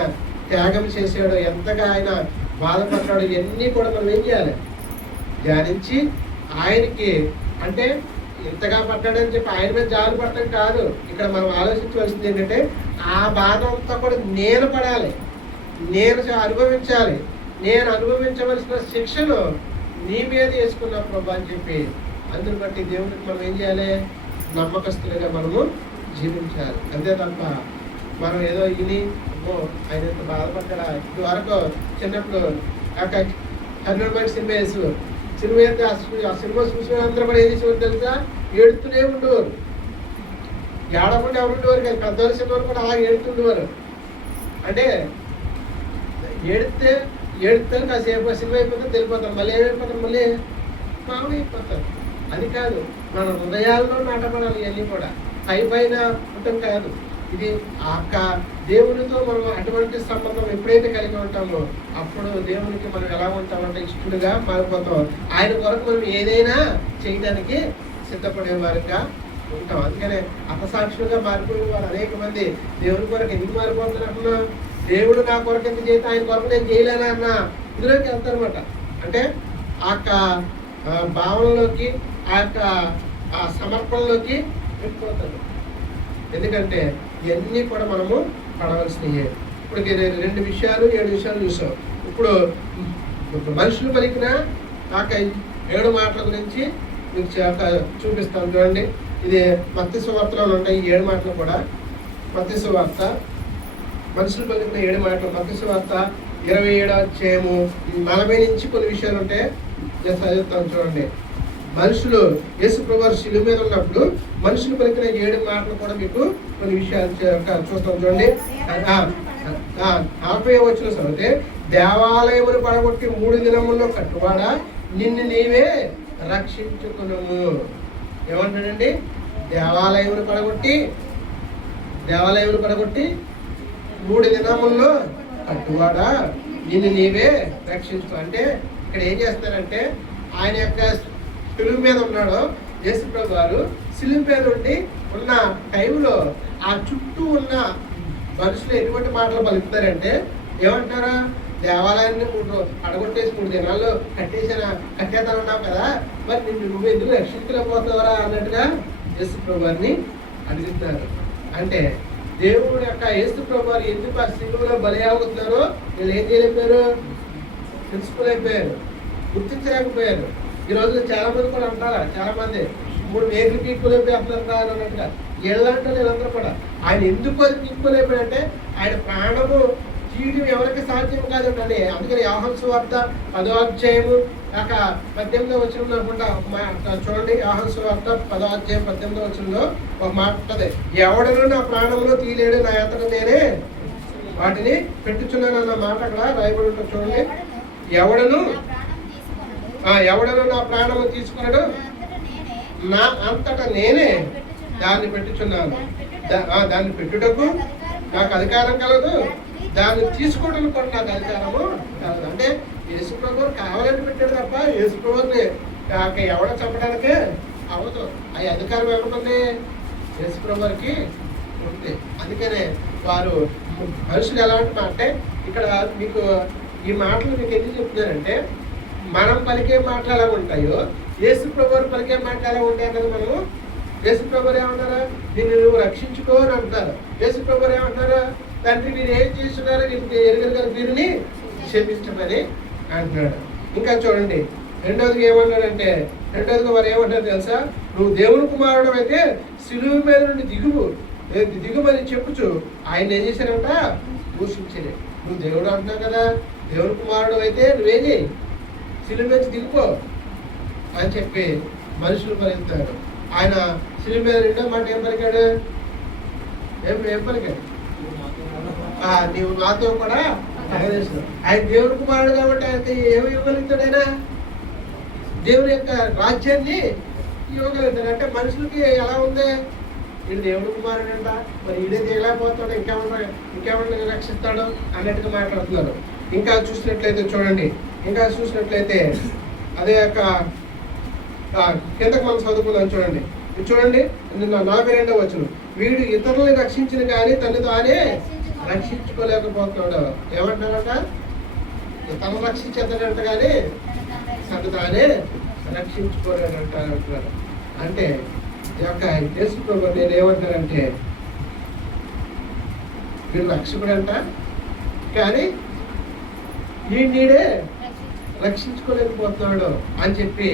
త్యాగం చేశాడో, ఎంతగా ఆయన బాధపడ్డాడో ఇవన్నీ కూడా మనం ఏం చేయాలి? ధ్యానించి ఆయనకి అంటే ఇంతగా పడ్డాడని చెప్పి ఆయన మీద జాలు పడటం కాదు. ఇక్కడ మనం ఆలోచించవలసింది ఏంటంటే ఆ బాధ అంతా కూడా నేను పడాలి, నేను అనుభవించాలి, నేను అనుభవించవలసిన శిక్షను నీ మీద వేసుకున్నా ప్రభు అని చెప్పి అందుని బట్టి దేవునికి మనం ఏం చేయాలి? నమ్మకస్తులుగా మనము జీవించాలి. అంతే తప్ప మనం ఏదో ఆయన ఎంత బాధపడ్డా. ఇది వరకు చిన్నప్పుడు కర్నూలు సినిమా వేసు సినిమా అయితే ఆ సినిమా చూసిన అందరూ కూడా ఏం చేసేవారు తెలుసా? ఏడుతూనే ఉండేవారు. ఏడకుండా ఎవరు ఉండేవారు కానీ పెద్దవారు సినిమాలు కూడా అలా ఏడుతుండేవారు. అంటే ఏడుతారు కాసేపు సినిమా అయిపోతే తెలిపోతారు, మళ్ళీ ఏమైపోతారు, మళ్ళీ మామూలు అయిపోతారు. అది కాదు, మన హృదయాల్లో నాటపడాలి. ఇవన్నీ కూడా పైన ఉండటం కాదు. ఇది దేవునితో మనం అటువంటి సంబంధం ఎప్పుడైతే కలిగి ఉంటామో అప్పుడు దేవునికి మనం ఎలా ఉంటామంటే ఇష్టడుగా మారిపోతాం. ఆయన కొరకు మనం ఏదైనా చేయడానికి సిద్ధపడే వారిగా ఉంటాం. అందుకనే అపసాక్షులుగా మారిపోయిన వారు అనేక మంది దేవుని కొరకు ఎందుకు మారిపోతున్నా? దేవుడు నా కొరకు ఎందుకు చేస్తే ఆయన కొరకు నేను చేయలేనా అన్న ఇందులోకి వెళ్తారనమాట. అంటే ఆ యొక్క భావనలోకి, ఆ యొక్క సమర్పణలోకి వెళ్ళిపోతాడు. ఎందుకంటే ఇవన్నీ కూడా మనము పడవలసినవి. ఇప్పుడు 7 విషయాలు చూసాం. ఇప్పుడు మనుషులు పలికిన కాక 7 మాటల గురించి మీకు చూపిస్తాను. చూడండి, ఇది మత్తయి సువార్తలో ఉంటాయి. ఈ 7 మాటలు కూడా మత్తయి సువార్త, మనుషులు పలికిన 7 మాటలు. మత్తయి సువార్త 27వ అధ్యాయము 40 నుంచి కొన్ని విషయాలు ఉంటాయి. నేను చదువుతాను చూడండి. మనుషులు యేసు ప్రభువారు శిలువ మీద ఉన్నప్పుడు మనుషులు పలికిన 7 మాటలు కూడా మీకు కొన్ని విషయాలు చూస్తాం చూడండి. 40వ వచనం చదివితే, దేవాలయమును పడగొట్టి 3 దినముల్లో కట్టువాడా నిన్ను నీవే రక్షించుకునుము. ఏమంటాడండి? దేవాలయమును పడగొట్టి 3 దినముల్లో కట్టువాడా నిన్ను నీవే రక్షించుకో. అంటే ఇక్కడ ఏం చేస్తారంటే ఆయన యొక్క శిలువ మీద ఉన్నాడు యేసు ప్రభువారు. శిలువ మీద ఉన్న టైంలో ఆ చుట్టూ ఉన్న మనుషులు ఎటువంటి మాటలు పలుకుతారంటే ఏమంటారా? దేవాలయాన్ని అడగొట్టేసి 3 దినాల్లో కట్టేతానన్నావు కదా, మరి నువ్వు ఎందుకు రక్షించలేకపోతున్నావరా అన్నట్టుగా యేసు ప్రభువారిని అడుగుతున్నారు. అంటే దేవుడు యొక్క యేసు ప్రభువారు ఎందుకు ఆ శిలువలో బలి అవుతున్నారో వీళ్ళు ఏం చేయలేకపోయారు? తెలుసుకోలేకపోయారు, గుర్తించలేకపోయారు. ఈ రోజు చాలా మంది కూడా అంటారా, చాలా మంది మూడు మేకులు పీక్కులేకపోతున్నారు అన్నట్టుగా వీళ్ళంటే వీళ్ళందరూ కూడా ఆయన ఎందుకు అది పీక్కులేకపోయాడంటే ఆయన ప్రాణము తీయడం ఎవరికి సాధ్యం కాదండి. అందుకని యోహాను సువార్త 10వ అధ్యాయము 18వ వచనంలో అనుకుంటా చూడండి. యోహాను సువార్త 10వ అధ్యాయం 18వ వచనంలో ఒక మాట ఉంటుంది, ఎవడను నా ప్రాణంలో తీయలేడు, నా అంతటా నేనే వాటిని పెట్టుచున్నాను అన్న మాట అక్కడ రాయబడి ఉంటుంది. చూడండి, ఎవడను నా ప్రాణము తీసుకున్నాడు, నా అంతటా నేనే దాన్ని పెట్టుచున్నాను. దాన్ని పెట్టుటకు నాకు అధికారం కలదు, దాన్ని తీసుకోవడానికి కూడా నాకు అధికారము కలదు. అంటే యేసుప్రభువు కావాలని పెట్టాడు తప్ప యేసుప్రభుని ఎవడ చంపడానికే అవ్వదు. ఆ అధికారం ఏమంటుంది యేసుప్రభుకి ఉంది. అందుకనే వారు మనుషులు ఎలాంటి అంటే ఇక్కడ మీకు ఈ మాటలు మీకు ఎందుకు చెప్తున్నారంటే, మనం పలికే మాటలు ఎలా ఉంటాయో యేసుప్రభువు పలికే మాటలు ఎలా ఉంటాయి అన్నది మనము. యేసుప్రభువు ఏమంటారా, దీన్ని నువ్వు రక్షించుకో అని అంటారు. యేసుప్రభువు ఏమంటారా, తండ్రి మీరు ఏం చేస్తున్నారో నీకు ఎరుగరు వీరిని క్షమించమని అంటున్నాడు. ఇంకా చూడండి, రెండవదిగా ఏమన్నాడంటే, రెండవదిగా వారు ఏమంటారు తెలుసా, నువ్వు దేవుని కుమారుడు అయితే సిలువ మీద నుండి దిగుమని చెప్పుచు ఆయన ఏం చేశారంట, దూషించలే. నువ్వు దేవుడు అంటున్నావు కదా, దేవుని కుమారుడు అయితే నువ్వేం చేయి, సిలువ మీద దిగిపో అని చెప్పి మనుషులు పలుకుతారు. ఆయన సిలువ మీద రెండో మాట ఏం పలికాడు, ఏం పలికాడు, నీవు నాతో కూడా ఆయన దేవుని కుమారుడు కాబట్టి ఆయన ఏమి ఇవ్వగలుగుతాడు, ఆయన దేవుని యొక్క రాజ్యాన్ని ఇవ్వగలుగుతాడు. అంటే మనుషులకి ఎలా ఉంది, వీడు దేవుని కుమారుడు అంట, మరి ఈడే తీయలేకపోతాడు, ఇంకేమన్నా రక్షిస్తాడు అన్నట్టుగా మాట్లాడుతున్నారు. ఇంకా చూసినట్లయితే అదే యొక్క కిందకు మనం చదువుకుందాం. చూడండి 42వ వచనం, వీడు ఇతరులని రక్షించిన కానీ తను తానే రక్షించుకోలేకపోతున్నాడు. ఏమంటారంట, తను రక్షించేద్దాడంట కానీ తను తానే రక్షించుకోలేడంట అంటున్నారు. అంటే ఈ యొక్క యేసు ప్రభువు నేను ఏమంటారంటే, వీడు రక్షకుడంట కానీ వీడే రక్షించుకోలేకపోతున్నాడు అని చెప్పి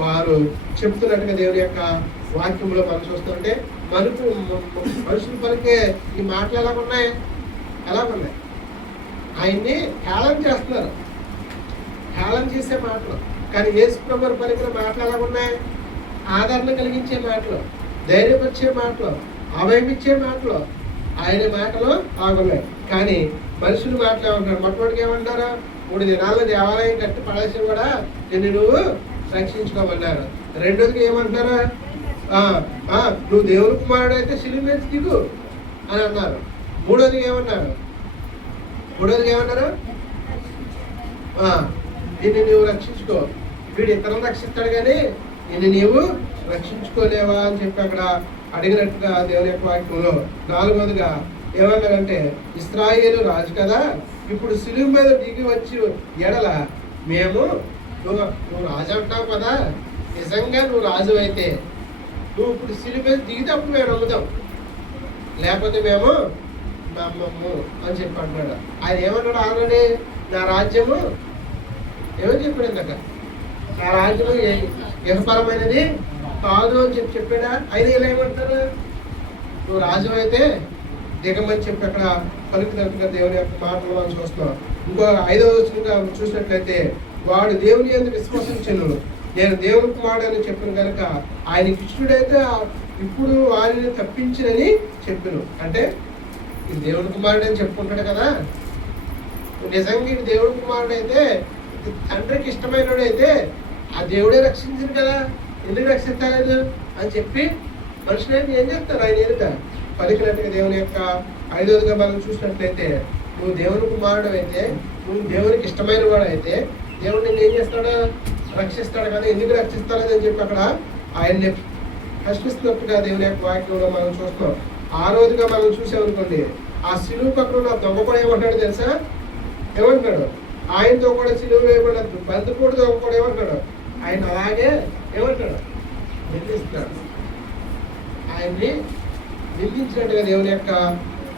వారు చెప్తున్నట్టుగా దేవుని యొక్క వాక్యంలో మనం చూస్తుంటే, మనుషులు పలికే ఈ మాటలు ఎలాగున్నాయి, ఆయన్ని హేళన చేస్తున్నారు, హేళన చేసే మాటలు. కానీ యేసు ప్రభువు పలికిన మాటలు ఎలాగున్నాయి, ఆదరణ కలిగించే మాటలు, ధైర్యపరిచే మాటలు, అభయమిచ్చే మాటలు, ఆయన మాటలు బాగున్నాయి. కానీ మనుషులు మాటలు ఏమంటారు, మొట్టమొదటిగా ఏమంటారు, 3 దినాల్లో దేవాలయం కట్టి పడేసి కూడా నిన్ను నువ్వు రక్షించుకోమన్నారు. రెండోదిగా ఏమంటారా, నువ్వు దేవుని కుమారుడు అయితే సిలువ మీద దిగు అని అన్నారు. మూడోదిగా ఏమన్నారు నిన్ను నువ్వు రక్షించుకో, వీడు ఇతరులను రక్షిస్తాడు కానీ నిన్ను నీవు రక్షించుకోలేవా అని చెప్పి అక్కడ అడిగినట్టుగా దేవుని యొక్క వాక్యంలో. నాలుగోదిగా ఏమన్నారంటే, ఇశ్రాయేలు రాజు కదా, ఇప్పుడు సిలువ మీద దిగి వచ్చి ఎడల మేము నువ్వు రాజు అంటావు కదా, నిజంగా నువ్వు రాజు అయితే నువ్వు ఇప్పుడు సిలువ మీద దిగితే అప్పుడు మేము నమ్ముతాం, లేకపోతే మేము నమ్మము అని చెప్పి అంటున్నాడు. ఆయన ఏమన్నాడు ఆల్రెడీ, నా రాజ్యము ఏమని చెప్పాడు ఇందాక, నా రాజ్యము యహపరమైనది కాదు అని చెప్పాడా. ఆయన ఇలా ఏమంటారు, నువ్వు రాజు అయితే దిగమని చెప్పి అక్కడ పలుకుతున్నట్టుగా దేవుని యొక్క మాటలు మనం చూస్తున్నాం. ఇంకో 5వ వచనంగా చూసినట్లయితే, వాడు దేవుని యందు విశ్వసించెను, నేను దేవుని కుమారుడు అని చెప్పిన కనుక ఆయనకి ఇష్టడైతే ఇప్పుడు వారిని తప్పించినని చెప్పాను. అంటే ఇది దేవుని కుమారుడు అని చెప్పుకుంటాడు కదా, నిజంగా ఇది దేవుని కుమారుడు అయితే, తండ్రికి ఇష్టమైనడు అయితే ఆ దేవుడే రక్షించింది కదా, ఎందుకు రక్షించలేదు అని చెప్పి మనుషులని ఏం చేస్తారు, ఆయన ఎదుట పలికినట్టుగా దేవుని యొక్క 5వదిగా మనం చూసినట్లయితే, నువ్వు దేవుని కుమారుడు అయితే, నువ్వు దేవునికి ఇష్టమైన వాడు అయితే దేవుడు నిన్ను ఏం చేస్తాడు, రక్షిస్తాడు కదా, ఎందుకు రక్షిస్తాడని చెప్పి అక్కడ ఆయన్ని ప్రశ్నిస్తున్నట్టుగా దేవుని యొక్క వాక్యంలో మనం చూస్తున్నాం. 6వదిగా మనం చూసామనుకోండి, ఆ సిలువ పక్కన ఉన్న దొంగ కూడా ఏమంటాడు తెలుసా, ఏమంటాడు, ఆయనతో కూడా సిలువ వేయబడ్డ బంధుకోడు దొంగ కూడా ఏమంటాడు, ఆయన అలాగే ఏమంటాడు, నిందిస్తాడు. ఆయన్ని నిందించినట్టుగా దేవుని యొక్క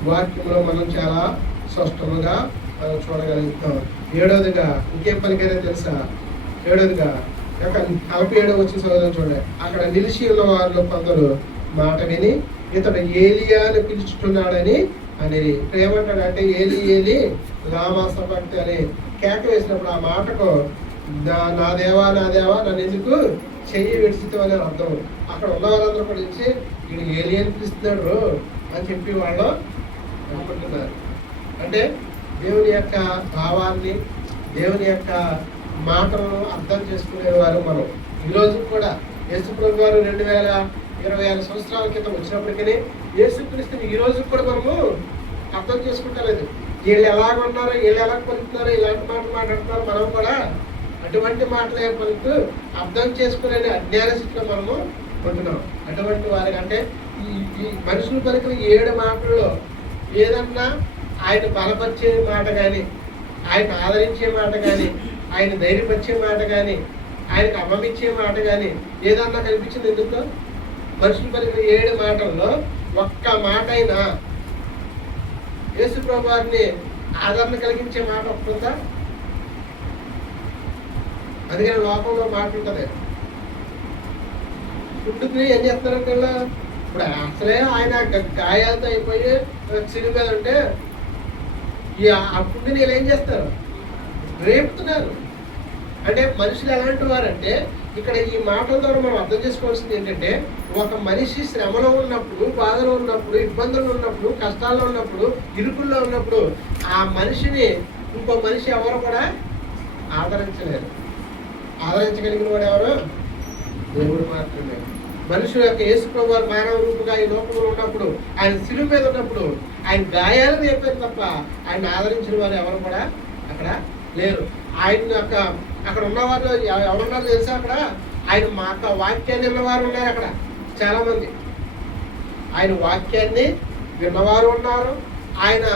వాక్యంలో మనం చాలా స్పష్టంగా చూడగలుగుతాం. 7వదిగా ఇంకేం పలికారో తెలుసా, 7వదిగా 47 వచ్చిన చదువు చూడండి. అక్కడ నిలిచి ఉన్న వారిలో కొందరు మాట విని ఇతడు ఏలియాను పిలుచుతున్నాడని అని ఏమంటాడంటే ఏలి ఏలి లామా సబక్తని అని కేక వేసినప్పుడు ఆ మాటకు నా దేవా నన్ను ఎందుకు చెయ్యి విడిచితో అనే అర్థం. అక్కడ ఉన్న వాళ్ళందరూ కూడా ఇచ్చి ఈయన ఏలియన్ పిలుస్తున్నాడు అని చెప్పి వాళ్ళు అనుకుంటున్నారు. అంటే దేవుని యొక్క భావాన్ని, దేవుని యొక్క మాటలను అర్థం చేసుకునేవారు మనం. ఈరోజు కూడా యేసుప్రభు వారు 2026 సంవత్సరాల క్రితం వచ్చినప్పటికీ యేసుక్రీస్తుని ఈ రోజు కూడా మనము అర్థం చేసుకుంటలేదు. వీళ్ళు ఎలాగ ఉన్నారో, వీళ్ళు ఎలా పలుకుతున్నారో, ఇలాంటి మాటలు మాట్లాడుతున్నారు, మనం కూడా అటువంటి మాటలే పలుకుతూ అర్థం చేసుకునే అజ్ఞాన స్థితిలో మనము ఉంటున్నాం. అటువంటి వారికి అంటే ఈ మనుషులు పలికిన 7 మాటల్లో ఏదన్నా ఆయన బలపరిచే మాట కానీ, ఆయన ఆదరించే మాట కానీ, ఆయన ధైర్యపరిచే మాట కానీ, ఆయనకు అమ్మమిచ్చే మాట కానీ ఏదన్నా కనిపించింది ఎందుకు? మనుషులు పలికిన 7 మాటల్లో ఒక్క మాట అయినా యేసు ప్రభు వారిని ఆదరణ కలిగించే మాట ఒప్పుకుందా? అందుకని లోకంలో మాట ఉంటుంది. పుట్టుకుని ఏం చేస్తారంటే ఇప్పుడు అసలే ఆయన గాయాలతో అయిపోయి సిరి మీద ఉంటే ఆ పుట్టుని వీళ్ళు ఏం చేస్తారు? రేపుతున్నారు. అంటే మనుషులు ఎలాంటి వారంటే ఇక్కడ ఈ మాటల ద్వారా మనం అర్థం చేసుకోవాల్సింది ఏంటంటే, ఒక మనిషి శ్రమలో ఉన్నప్పుడు, బాధలో ఉన్నప్పుడు, ఇబ్బందులు ఉన్నప్పుడు, కష్టాల్లో ఉన్నప్పుడు, ఇరుకుల్లో ఉన్నప్పుడు ఆ మనిషిని ఇంకో మనిషి ఎవరు కూడా ఆదరించలేరు. ఆదరించగలిగిన వాడు ఎవరు? దేవుడు మాత్రమే. మనుషుల యొక్క యేసు ప్రభు వారు మానవ రూపుగా ఈ లోకంలో ఉన్నప్పుడు, ఆయన శిలువ మీద ఉన్నప్పుడు ఆయన గాయాలను చెప్పారు తప్ప ఆయన ఆదరించిన వారు ఎవరు కూడా అక్కడ లేరు. ఆయన యొక్క అక్కడ ఉన్నవారు ఎవరున్నారు తెలుసా? అక్కడ ఆయన మా వాక్యాన్ని విన్నవారు ఉన్నారు. అక్కడ చాలా మంది ఆయన వాక్యాన్ని విన్నవారు ఉన్నారు. ఆయన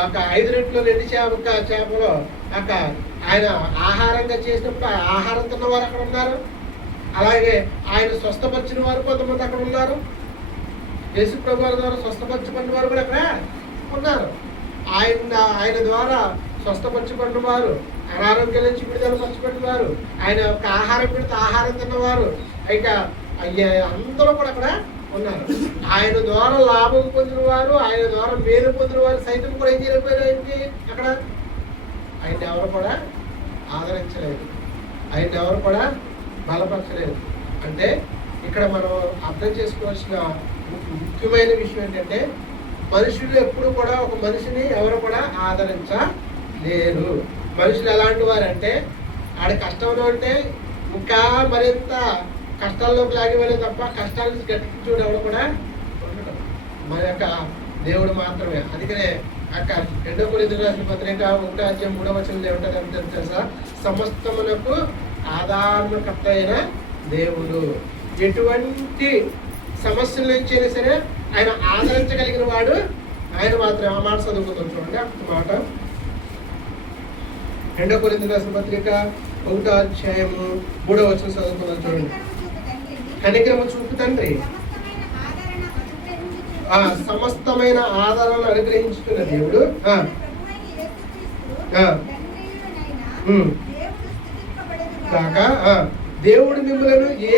ఒక 5 రెట్లు 2 చేపలు అక్క ఆయన ఆహారంగా చేసినప్పుడు ఆహారం తిన్నవారు అక్కడ ఉన్నారు. అలాగే ఆయన స్వస్థపరిచిన వారు కొంతమంది అక్కడ ఉన్నారు. యేసు ప్రభు వారి ద్వారా స్వస్థపరచబడిన వారు కూడా అక్కడ ఉన్నారు. ఆయన ద్వారా స్వస్థపరచబడిన వారు, అనారోగ్యం నుంచి విడుదల పరచబడిన వారు, ఆయన యొక్క ఆహారం పెడితే ఆహారం తిన్నవారు, ఇక అందరూ కూడా అక్కడ ఉన్నారు. ఆయన ద్వారా లాభం పొందిన వారు, ఆయన ద్వారా మేలు పొందిన వారు సైతం కూడా ఏం చేయలేకపోయారు. ఆయనకి అక్కడ ఆయన ఎవరు కూడా ఆదరించలేదు, ఆయన ఎవరు కూడా బలపరచలేదు. అంటే ఇక్కడ మనం అర్థం చేసుకోవాల్సిన ముఖ్యమైన విషయం ఏంటంటే, మనుషులు ఎప్పుడు కూడా ఒక మనిషిని ఎవరు కూడా ఆదరించలేరు. మనుషులు ఎలాంటి వారంటే ఆడ కష్టంలో ఉంటే ఇంకా మరింత కష్టాల్లోకి లాగిపోలే తప్ప కష్టాల నుంచి గట్టించుడు ఎవరు కూడా ఉండడం మన యొక్క దేవుడు మాత్రమే. అందుకనే అక్క 2 కొరింథీయులకు రాసిన పత్రిక 1:3 ఏమంటారు తెలుసా? సమస్తమునకు ఆధారణకర్త అయిన దేవుడు. ఎటువంటి సమస్యల నుంచి అయినా సరే ఆయన ఆదరించగలిగిన వాడు ఆయన మాత్రమే. ఆ మాట చదువుకుందాం చూడండి. ఆ మాట 2 కొరింథీయులకు రాసిన పత్రిక 1:3 చదువుకుందాం చూడండి. కనికరము చూపు తండ్రి సమస్తమైన ఆదరణ అనుగ్రహించుతున్న దేవుడు కాక దేవుడు మిమ్మల్ని ఏ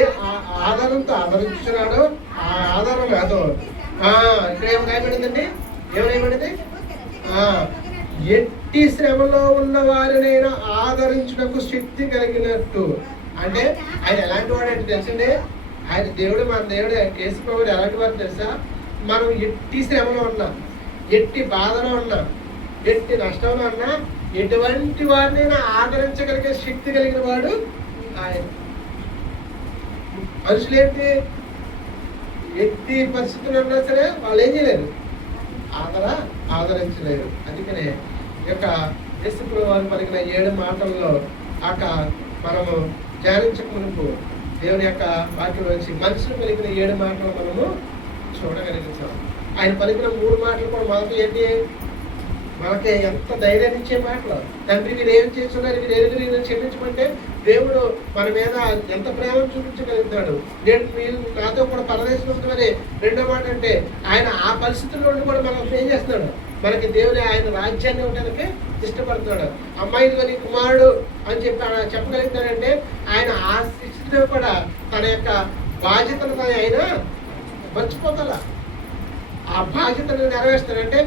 ఆధారంతో ఆదరించున్నాడో ఆ ఆధారం అదో ఇక్కడ ఏమైపోయిందండి? ఏమైపోయింది? ఎట్టి శ్రమలో ఉన్న వారినైనా ఆదరించుటకు శక్తి కలిగినట్టు. అంటే ఆయన ఎలాంటి వాడు అంటే తెలుసండి, ఆయన దేవుడు, మన దేవుడు యేసు ప్రభువు ఎలాంటి వారు తెలుసా? మనం ఎట్టి శ్రమలో ఉన్నా, ఎట్టి బాధలో ఉన్నా, ఎట్టి నష్టంలో ఉన్నా, ఎటువంటి వారినైనా ఆదరించగలిగే శక్తి కలిగిన వాడు ఆయన. మనుషులేంటి ఎట్టి పరిస్థితులు ఉన్నా సరే వాళ్ళు ఏం చేయలేరు, ఆదరించలేరు. అందుకనే ఈ యొక్క యేసు ప్రభువు వారు పలికిన 7 మాటల్లో మనము ధ్యానించక మునుపు దేవుని యొక్క వాక్యం వచ్చి మనుషులు పలికిన 7 మాటలు మనము చూడగలుగుతాం. ఆయన పలికిన 3 మాటలు కూడా మొదటి ఏంటి? మనకి ఎంత ధైర్యం ఇచ్చే మాటలు. తండ్రి మీరు ఏం చేస్తున్నారు, మీరు ఏది క్షమించమంటే దేవుడు మన మీద ఎంత ప్రేమను చూపించగలుగుతాడు. నేను మీరు నాతో కూడా పరదేశం ఉంటుందని. రెండో మాట అంటే ఆయన ఆ పరిస్థితుల్లో కూడా మనం ఏం చేస్తున్నాడు? మనకి దేవుని ఆయన రాజ్యాన్ని ఇవ్వడానికి ఇష్టపడుతున్నాడు. అమ్మాయిగా నీ కుమారుడు అని చెప్పి చెప్పగలుగుతాడంటే ఆయన ఆ స్థితిలో కూడా తన యొక్క బాధ్యతను ఆయన మర్చిపోగల ఆ బాధ్యతను నెరవేరుస్తాడంటే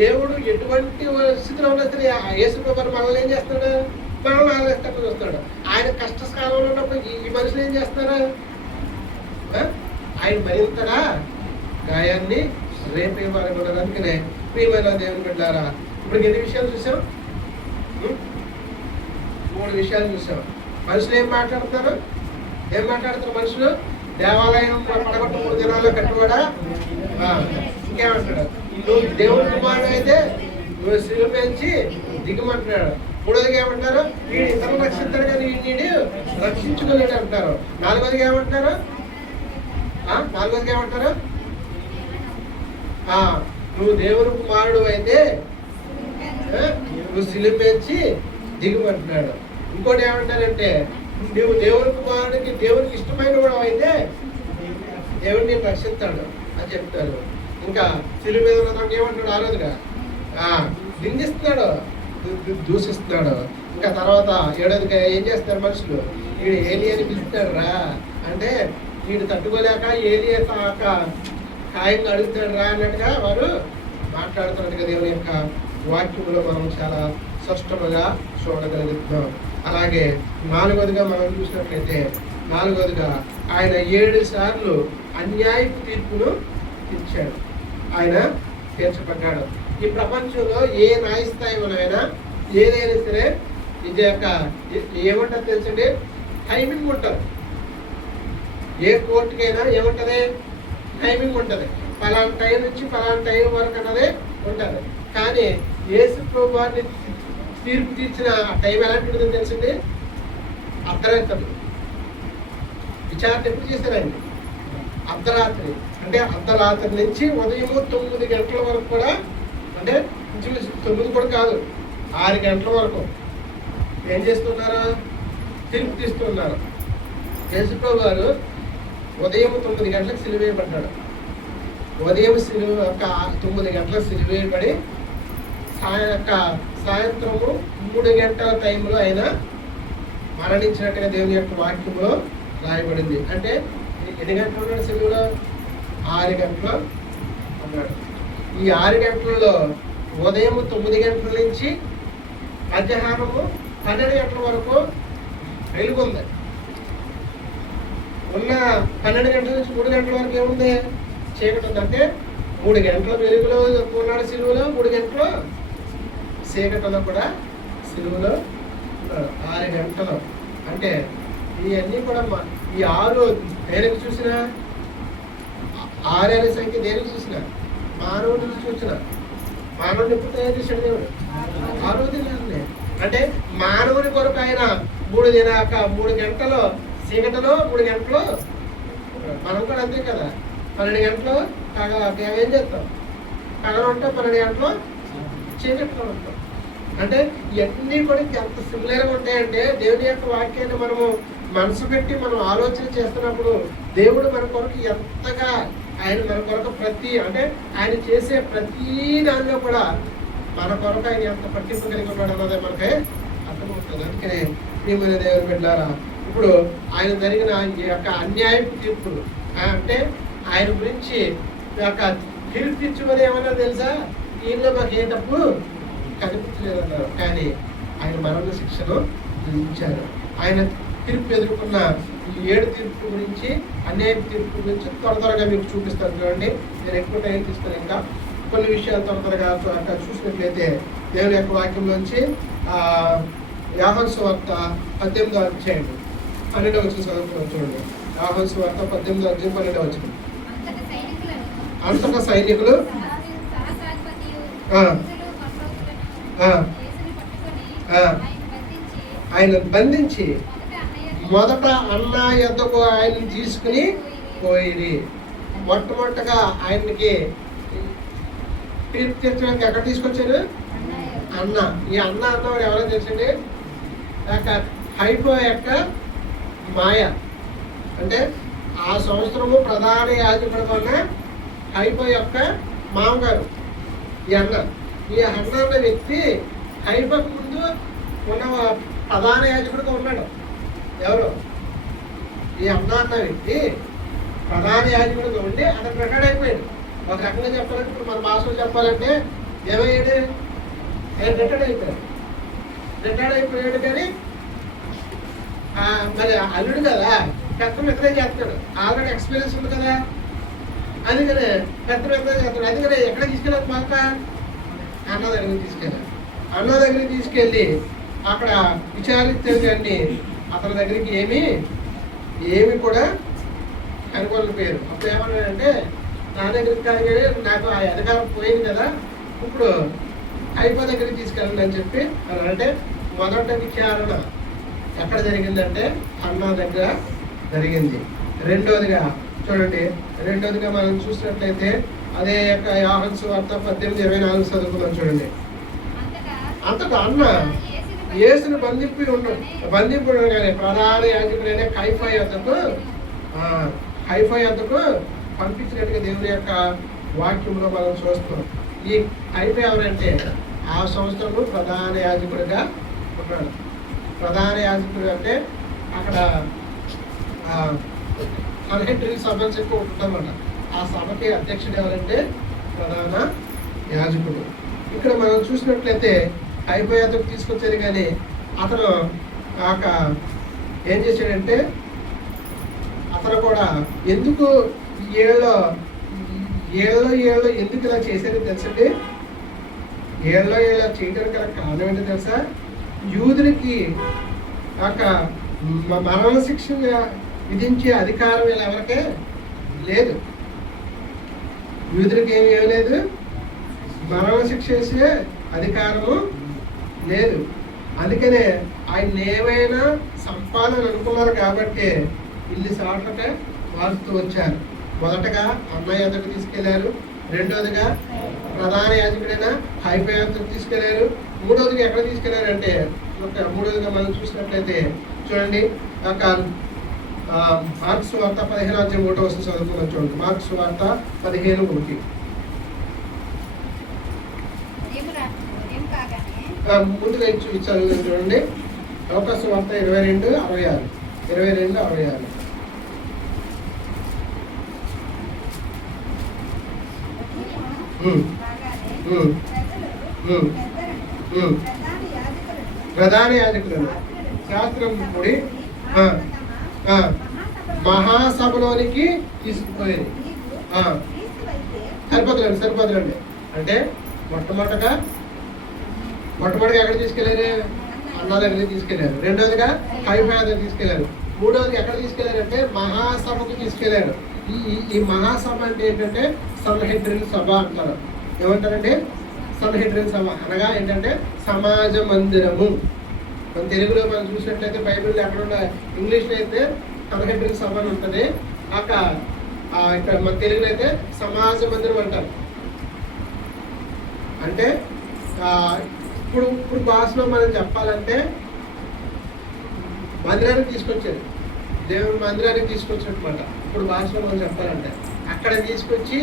దేవుడు ఎటువంటి స్థితిలో ఉన్న సరే యేసు ప్రభువు మనల్ని ఏం చేస్తాడు, మనల్ని ఆలోచిస్తూ చూస్తాడు. ఆయన కష్టకాలంలో ఉన్నప్పుడు ఈ మనుషులు ఏం చేస్తారు, ఆయన మరింతగా గాయాన్ని రేపే వారు కూడా. అందుకనే ప్రియమైన దేవుని బిడ్డలారా, ఇప్పుడు ఎన్ని విషయాలు చూసాం, 3 విషయాలు చూసాం. మనుషులు ఏం మాట్లాడతారు మనుషులు? దేవాలయం పడగొట్ట 3 దినాల్లో కట్టుబడా. ఇంకేమంటాడు, నువ్వు దేవుని కుమారుడు అయితే నువ్వు శిలువ పెంచి దిగమంటున్నాడు. 3వదిగా ఏమంటారు, వీడు ఇతరులు రక్షిస్తాడు కానీ వీడిని రక్షించుకోలేడు అంటారు. 4వదిగా ఏమంటారు, 4వదిగా ఏమంటారు, నువ్వు దేవుని కుమారుడు అయితే నువ్వు శిలువ పెంచి దిగమంటున్నాడు. ఇంకోటి ఏమంటారంటే, నువ్వు దేవుని కుమారుడికి దేవునికి ఇష్టమైన కూడా అయితే దేవుడిని రక్షిస్తాడు అని చెప్తారు. ఇంకా శిలువ మీద ఉన్నదానికి ఏమంటాడు, 6వదిగా నిందిస్తున్నాడు, దూషిస్తున్నాడు. ఇంకా తర్వాత 7వదిగా ఏం చేస్తారు మనుషులు, వీడు ఏలియాని పిలుస్తాడు రా అంటే వీడు తట్టుకోలేక ఏలియా ఖాయంగా అడుగుతాడు రా అన్నట్టుగా వారు మాట్లాడుతున్నట్టుగా దేవుని యొక్క వాక్యంలో మనం చాలా స్పష్టంగా చూడగలుగుతున్నాం. అలాగే 4వదిగా మనం చూసినట్లయితే 4వదిగా ఆయన 7 సార్లు అన్యాయపు తీర్పును ఇచ్చాడు. ఆయన తీర్చబడ్డాడు. ఈ ప్రపంచంలో ఏ న్యాయస్థాయిలోనైనా ఏదైనా సరే ఇది యొక్క ఏమంటారు తెలుసండి, టైమింగ్ ఉంటుంది. ఏ కోర్టుకైనా ఏముంటుంది, టైమింగ్ ఉంటుంది. పలానా టైం నుంచి పలానా టైం వరకు అన్నది ఉంటుంది. కానీ యేసు ప్రభువుని తీర్పు తీర్చిన టైం ఎలాంటి ఉంటుందో తెలుసండి, అర్ధరాత్రి. విచారణ ఎప్పుడు చేశారండి, అర్ధరాత్రి. అంటే అర్ధరాత్రి నుంచి ఉదయం 9 గంటల వరకు కూడా, అంటే 9 కూడా కాదు 6 గంటల వరకు ఏం చేస్తున్నారు, తీర్పు తీస్తున్నారు. యేసుప్రభు గారు ఉదయం 9 గంటలకు సిలువ వేయబడ్డాడు. ఉదయం 9 గంటలకు సిలువ వేయబడి సాయంత్రము 3 గంటల టైంలో ఆయన మరణించినట్టుగా దేవుని యొక్క వాక్యంలో రాయబడింది. అంటే ఎన్ని గంటలు ఉన్నాడు సిలువలో, 6 గంటలు ఉన్నాడు. ఈ 6 గంటలలో ఉదయం 9 గంటల నుంచి మధ్యాహ్నము 12 గంటల వరకు వెలుగుంది. ఉన్న 12 గంటల నుంచి 3 గంటల వరకు ఏముంది, చీకటి ఉంది. అంటే 3 గంటల వెలుగులో ఉన్నాడు సిలువలో, 3 గంటలు చీకటిలో కూడా సిలువలో ఉన్నాడు. 6 గంటలు. అంటే ఇవన్నీ కూడా ఈ 6 దేనికి చూసినా, 6 అనే సంఖ్య దేనికి చూసినా మానవుడిని చూసిన. మానవుడిని ఎప్పుడు తయారు చేశాడు దేవుడు, 6వ దినాన్ని. అంటే మానవుని కొరకు ఆయన 3 గంటలు చీకటిలో 3 గంటలు. మనం కూడా అంతే కదా, 12 గంటలు ఏం చేస్తాం, కళలు ఉంటాం, 12 గంటలు చీకట్లో ఉంటాం. అంటే ఇవన్నీ కూడా ఎంత సిమిలర్గా ఉంటాయంటే దేవుని యొక్క వాక్యాన్ని మనము మనసు పెట్టి మనం ఆలోచన చేస్తున్నప్పుడు దేవుడు మన కొరకు ఎంతగా, ఆయన మన కొరకు అంటే ఆయన చేసే ప్రతి దానిలో కూడా మన కొరకు ఆయన ఎంత పట్టింపు కలిగి ఉన్నాడు అన్నదే మనకి అర్థమవుతుంది. అందుకనే ప్రియమైన దేవుని బిడ్డలారా, ఇప్పుడు ఆయన జరిగిన ఈ యొక్క అన్యాయపు తీర్పులు, అంటే ఆయన గురించి యొక్క తీర్పు ఇచ్చుకొని ఏమన్నా తెలుసా, ఈయనలో మాకు ఏ తప్పు కనిపించలేదన్నారు. కానీ ఆయన మరణ శిక్షను విధించారు. ఆయన తీర్పు ఎదుర్కొన్న ఈ 7 తీర్పు గురించి, అన్యాయపు తీర్పు గురించి త్వరగా మీకు చూపిస్తాను. చూడండి, నేను ఎక్కువ టైం తీస్తాను. ఇంకా కొన్ని విషయాలు త్వరగా చూసినట్లయితే దేవుని యొక్క వాక్యంలోంచి యోహాను సువార్త 18వ అధ్యాయం 12వ వచనం చదువుతున్నాం. చూడండి, యోహాను సువార్త 18వ అధ్యాయం 12వ వచనం. అంతటా సైనికులు ఆయన బంధించి మొదట అన్న యొద్దకు ఆయన్ని తీసుకుని పోయి, మొట్టమొదటగా ఆయనకి తీర్పు తీర్చడానికి ఎక్కడ తీసుకొచ్చారు, అన్న. ఈ అన్న అన్నవాడు ఎవరో తెలుసండి, హైపో యొక్క మాయ. అంటే ఆ సంవత్సరము ప్రధాన యాజకుడు ఉన్న హైపో యొక్క మామగారు ఈ అన్న. ఈ హన్నా అన్న వ్యక్తి కైఫకు ముందు ఉన్న ప్రధాన యాజకుడిగా ఉన్నాడు. ఎవరు? ఈ హన్నా అన్న వ్యక్తి ప్రధాన యాజకుడిగా ఉండి అతను రిటైర్డ్ అయిపోయాడు. ఒక రకంగా చెప్పాలంటే ఇప్పుడు మన భాషలో చెప్పాలంటే ఏమయ్యాడు? ఆయన రిటైర్డ్ అయిపోయాడు. రిటైర్డ్ అయిపోయాడు కానీ మరి అల్లుడు కదా, పెద్ద ఇతనే చేస్తున్నాడు. ఆల్రెడీ ఎక్స్పీరియన్స్ ఉంది కదా, అందుకనే పెద్ద చేస్తున్నాడు. అందుకనే ఎక్కడ తీసుకెళ్ళారు? మాట అన్న దగ్గరికి తీసుకెళ్ళారు. అన్న దగ్గరికి తీసుకెళ్ళి అక్కడ విచారిస్తే కానీ అతని దగ్గరికి ఏమి కూడా కనుగొనలేకపోయారు. అప్పుడు ఏమన్నాడంటే, నా దగ్గరికి కాదు కానీ నాకు ఆ అధికారం పోయింది కదా, ఇప్పుడు కైఫా దగ్గరికి తీసుకెళ్ళండి అని చెప్పి అంటే మొదట విచారణ ఎక్కడ జరిగిందంటే అన్నా దగ్గర జరిగింది. రెండోదిగా చూడండి, రెండోదిగా మనం చూసినట్లయితే అదే యొక్క యోహాను సువార్త 18:24 చదువుకుందాం. చూడండి, అంతటా అన్న యేసును బంధింపు ఉండగానే ప్రధాన యాజకుడైన కైఫా యొద్దకు పంపించినట్టుగా దేవుని యొక్క వాక్యంలో మనం చూస్తున్నాం. ఈ కైఫా ఎవరంటే ఆ సంవత్సరంలో ప్రధాన యాజకుడిగా ఉన్నాడు. ప్రధాన యాజకుడు అంటే అక్కడ సన్హెడ్రిన్ సభలు ఎక్కువ ఉంటుందన్నమాట. ఆ సభకి అధ్యక్షుడు ఎవరంటే ప్రధాన యాజకుడు. ఇక్కడ మనం చూసినట్లయితే కైఫా యాజకుడు తీసుకొచ్చారు కానీ అతను ఏం చేశాడంటే అతను కూడా ఎందుకు ఏళ్ళలో ఎందుకు ఇలా చేశారో తెలుసండి. ఏళ్ళ చేయడానికి గల కారణం ఏంటో తెలుసా? యూదులకి మరణ శిక్ష విధించే అధికారం వీళ్ళు ఎవరికే లేదు. యూదులకి ఏమి లేదు, మరణ శిక్ష వేసే అధికారము లేదు. అందుకనే ఆయన ఏమైనా సంపాదన అనుకున్నారు కాబట్టి ఇల్లు సాట్లకే వాడుతూ వచ్చారు. మొదటగా అన్నయ్య ఎదుకు తీసుకెళ్లారు, రెండోదిగా ప్రధాన యాజకుడైన కైఫా ఎదుకు తీసుకెళ్లారు, మూడోదిగా ఎక్కడ తీసుకెళ్లారంటే మూడోదిగా మనం చూసినట్లయితే చూడండి మార్క్స్ వార్త 15:1 చదువుకున్నాం. చూడండి, మార్క్స్ వార్త 15:1. ముందుగా చదువు చూడండి, లోకాసు వార్త 22:66. 22:66. ప్రధాన యాజకులను శాస్త్రం కూడి మహాసభలోనికి తీసుకుపోయింది. సరిపోతులండి అంటే మొట్టమొదటిగా ఎక్కడ తీసుకెళ్లారు? అన్న దగ్గరికి తీసుకెళ్లారు. రెండోదిగా కైఫా దగ్గర తీసుకెళ్లారు. మూడోదిగా ఎక్కడ తీసుకెళ్లారంటే మహాసభకు తీసుకెళ్లారు. ఈ మహాసభ అంటే ఏంటంటే సన్హెడ్రిన్ సభ అంటారు. ఏమంటారంటే సన్హెడ్రిన్ సభ అనగా ఏంటంటే సమాజ మందిరము. మన తెలుగులో మనం చూసినట్లయితే బైబిల్లో ఎక్కడ ఇంగ్లీష్లో అయితే సన్హెడ్రిన్ సభ అని ఉంటుంది. ఇక్కడ మన తెలుగులో అయితే సమాజ మందిరం అంటారు. అంటే ఇప్పుడు భాషలో మనం చెప్పాలంటే మందిరానికి తీసుకొచ్చారు, దేవుని మందిరానికి తీసుకొచ్చినమాట. ఇప్పుడు భాషలో మనం చెప్పాలంటే అక్కడ తీసుకొచ్చి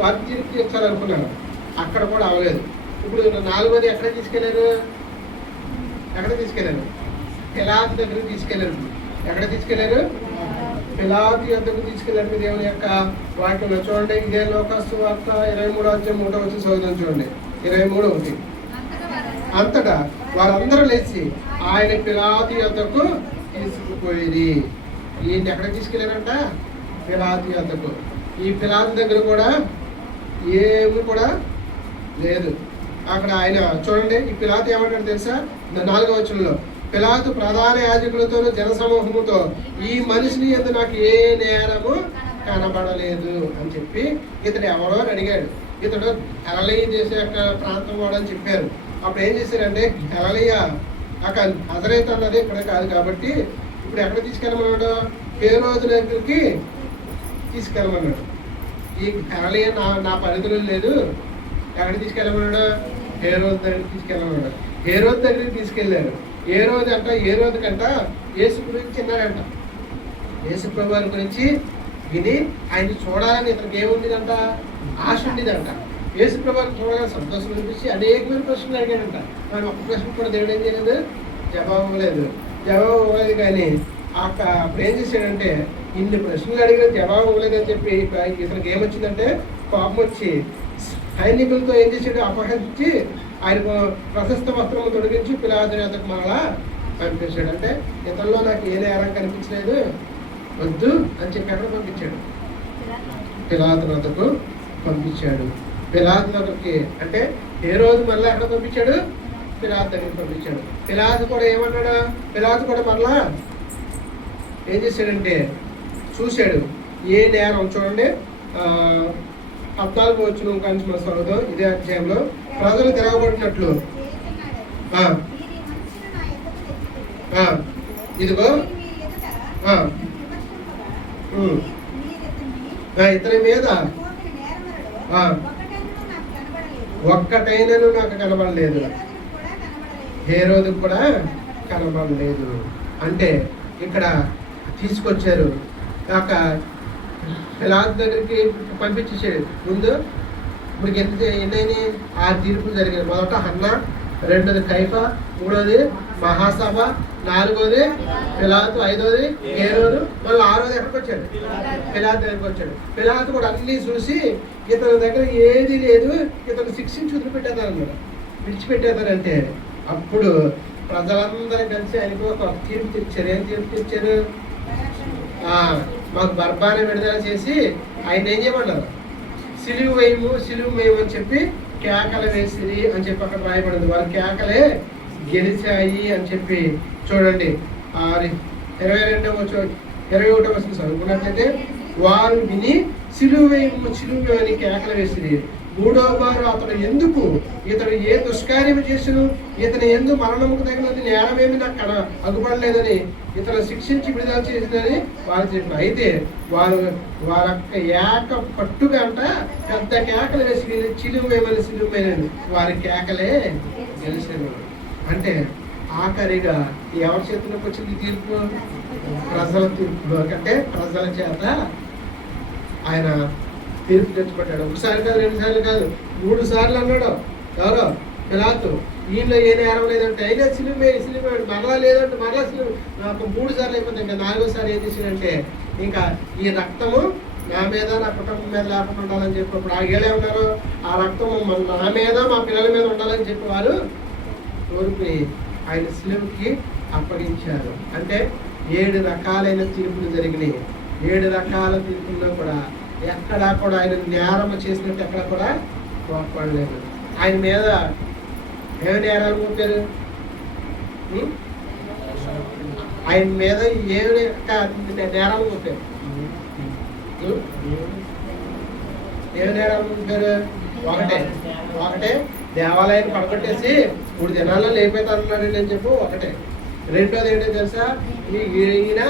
వారు తిరిగి తీర్చాలనుకున్నారు. అక్కడ కూడా అవ్వలేదు. ఇప్పుడు నాలుగోది ఎక్కడ తీసుకెళ్లారు? పిలాతు దగ్గరికి తీసుకెళ్లారు. ఎక్కడ తీసుకెళ్లారు? పిలాతు యొద్దకు తీసుకెళ్లారు. దేవుని యొక్క వాక్యంలో చూడండి, ఇదే లోకాసు వార్త 23:3 చదువుతాం. చూడండి, 23:1. అంతటా వారందరూ లేచి ఆయన పిలాతు యొద్దకు తీసుకుపోయి. ఈయన ఎక్కడ తీసుకెళ్లారంట? పిలాతు యొద్దకు. ఈ పిలాతు దగ్గర కూడా ఏమి కూడా లేదు. అక్కడ ఆయన చూడండి, ఈ పిలాతు ఏమంటాడు తెలుసా? 4వ వచనంలో పిలాతు ప్రధాన యాజకులతోనూ జనసమూహముతో ఈ మనిషిని యందు నాకు ఏ నేరము కనబడలేదు అని చెప్పి ఇతడు ఎవరో అని అడిగాడు. ఇతడు గలిలయ దేశ యొక్క ప్రాంతం వాడు అని చెప్పారు. అప్పుడు ఏం చేశారంటే గలిలయ అక్కడ నజరేతు అన్నది ఇక్కడ కాదు కాబట్టి ఇప్పుడు ఎక్కడ తీసుకెళ్ళమన్నాడు? హేరోదు దగ్గరికి తీసుకెళ్ళమన్నాడు. ఈ గలిలయ నా పరిధిలో లేదు, ఎక్కడ తీసుకెళ్ళమన్నాడు? హేరోదు దగ్గరికి తీసుకెళ్ళమన్నాడు. హేరోదు దగ్గరికి తీసుకెళ్ళారు. ఏ రోజు కంట యేసు గురించి చిన్నాడంట. యేసు ప్రభువారి గురించి విని ఆయన చూడాలని ఇతనికి ఏముండిదంట? ఆశ ఉండిదంట. యేసు ప్రభువుని చూడగా సంతోషం అనిపించి అనేకమైన ప్రశ్నలు అడిగాడంట. మరి ఒక్క ప్రశ్న కూడా దేవుడు ఏం చేయలేదు, జవాబు ఇవ్వలేదు. కానీ అప్పుడు ఏం చేశాడంటే ఇన్ని ప్రశ్నలు అడిగిన జవాబు ఇవ్వలేదని చెప్పి ఇతనికి ఏమొచ్చిందంటే కోపం వచ్చి సైనికులతో ఏం చేశాడు, అపహరించి ఆయనకు ప్రశస్త వస్త్రము తొడిగించి పిలాతు వద్దకు మరలా పంపించాడు. అంటే ఇతరులో నాకు ఏ నేరం కనిపించలేదు, వద్దు అని చెప్పి అక్కడ పంపించాడు, పిలాతు వద్దకు పంపించాడు. పిలాతు దగ్గరికి అంటే ఏ రోజు మళ్ళీ ఎక్కడ పంపించాడు, పిలాతు దగ్గరికి పంపించాడు. పిలాతు కూడా ఏమన్నాడు, పిలాతు కూడా మళ్ళా ఏం చేశాడంటే చూశాడు ఏ నేరం. చూడండి 14 వచ్చిన కానీ మనం చదువుతాం ఇదే అధ్యాయంలో. ప్రజలు తిరగబడినట్లు ఇదిగో ఇతని మీద ఒక్కటైనను నాకు కనబడలేదు, హేరోదు కూడా కనబడలేదు. అంటే ఇక్కడ తీసుకొచ్చారు కాక పిలాతు దగ్గరికి పంపించేసాడు. ముందు ఇప్పుడు ఎన్నైనా 6 తీర్పులు జరిగాయి. మొదట హన్నా, రెండోది కైఫా, మూడోది మహాసభ, నాలుగోది పిలాతు, ఐదోది హేరోదు, మళ్ళీ 6వది ఎక్కడికి వచ్చాడు, పిలాతు దగ్గరికి వచ్చాడు. పిలాతు కూడా అన్నీ చూసి ఇతని దగ్గర ఏది లేదు, ఇతను శిక్షించి వదిలిపెట్టేదారన్నమాట, విడిచిపెట్టేదారంటే అప్పుడు ప్రజలందరూ కలిసి ఆయనకు ఒక తీర్పు తెచ్చారు. ఏం తీర్పు తెచ్చారు, మాకు బర్బాని విడుదల చేసి ఆయన ఏం చేయమన్నారు, సిలువు వేయము అని చెప్పి కేకలు వేసిరి అని చెప్పి అక్కడ రాయబడింది. వారి కేకలే గెలిచాయి అని చెప్పి చూడండి. 21వ వచనం చదువుకున్నట్లయితే వారు విని సిలువు వేయము అని కేకలు వేసిరి. 3వ వారు ఇతడు ఏ దుష్కార్యము చేసిను, ఇతని ఎందు మరణముకు తగినది నేరమేమి నాకు అగుపడలేదని ఇతను శిక్షించి విడుదల చేసిందని వారు చెప్పిన. అయితే వారి ఏక పట్టుగా అంట పెద్ద కేకలు వేసి సిలువేమని వారి కేకలే గెలిచారు. అంటే ఆఖరిగా ఎవరి చేతిలోకి వచ్చింది తీర్పు, ప్రజల తీర్పు. అంటే ప్రజల చేత ఆయన తీర్పు తెచ్చుకుంటాడు. ఒకసారి కాదు, 2 సార్లు కాదు, 3 సార్లు అన్నాడు. ఎవరో పిలాతు, ఈయనలో ఏ నేరం లేదంటే అయినా సిలువే మరలా లేదంటే మరలా సిలువ, నాకు 3 సార్లు అయిపోతుంది. ఇంకా 4వసారి ఏం చేశాడంటే ఇంకా ఈ రక్తము నా మీద నా కుటుంబం మీద లేకుండా ఉండాలని చెప్పినప్పుడు ఆ ఏళ్ళేమన్నారు, ఆ రక్తము నా మీద మా పిల్లల మీద ఉండాలని చెప్పి వారు కోరుకుని ఆయన సిలువకి అప్పగించారు. అంటే 7 రకాలైన తీర్పులు జరిగినాయి. 7 రకాల తీర్పుల్లో కూడా ఎక్కడా కూడా ఆయన నేరం చేసినట్టు ఎక్కడ కూడా కోపడలేదు. ఆయన మీద ఏ నేరాలు మోపారు, ఆయన మీద ఏ నేరాలు మోపారు, ఏ నేరాలు మోపారు? ఒకటే దేవాలయాన్ని పడగొట్టేసి 3 దినాల్లో లేపేతానన్నాడు అని చెప్పు ఒకటే. రెండోది ఏంటో తెలుసా, ఈయన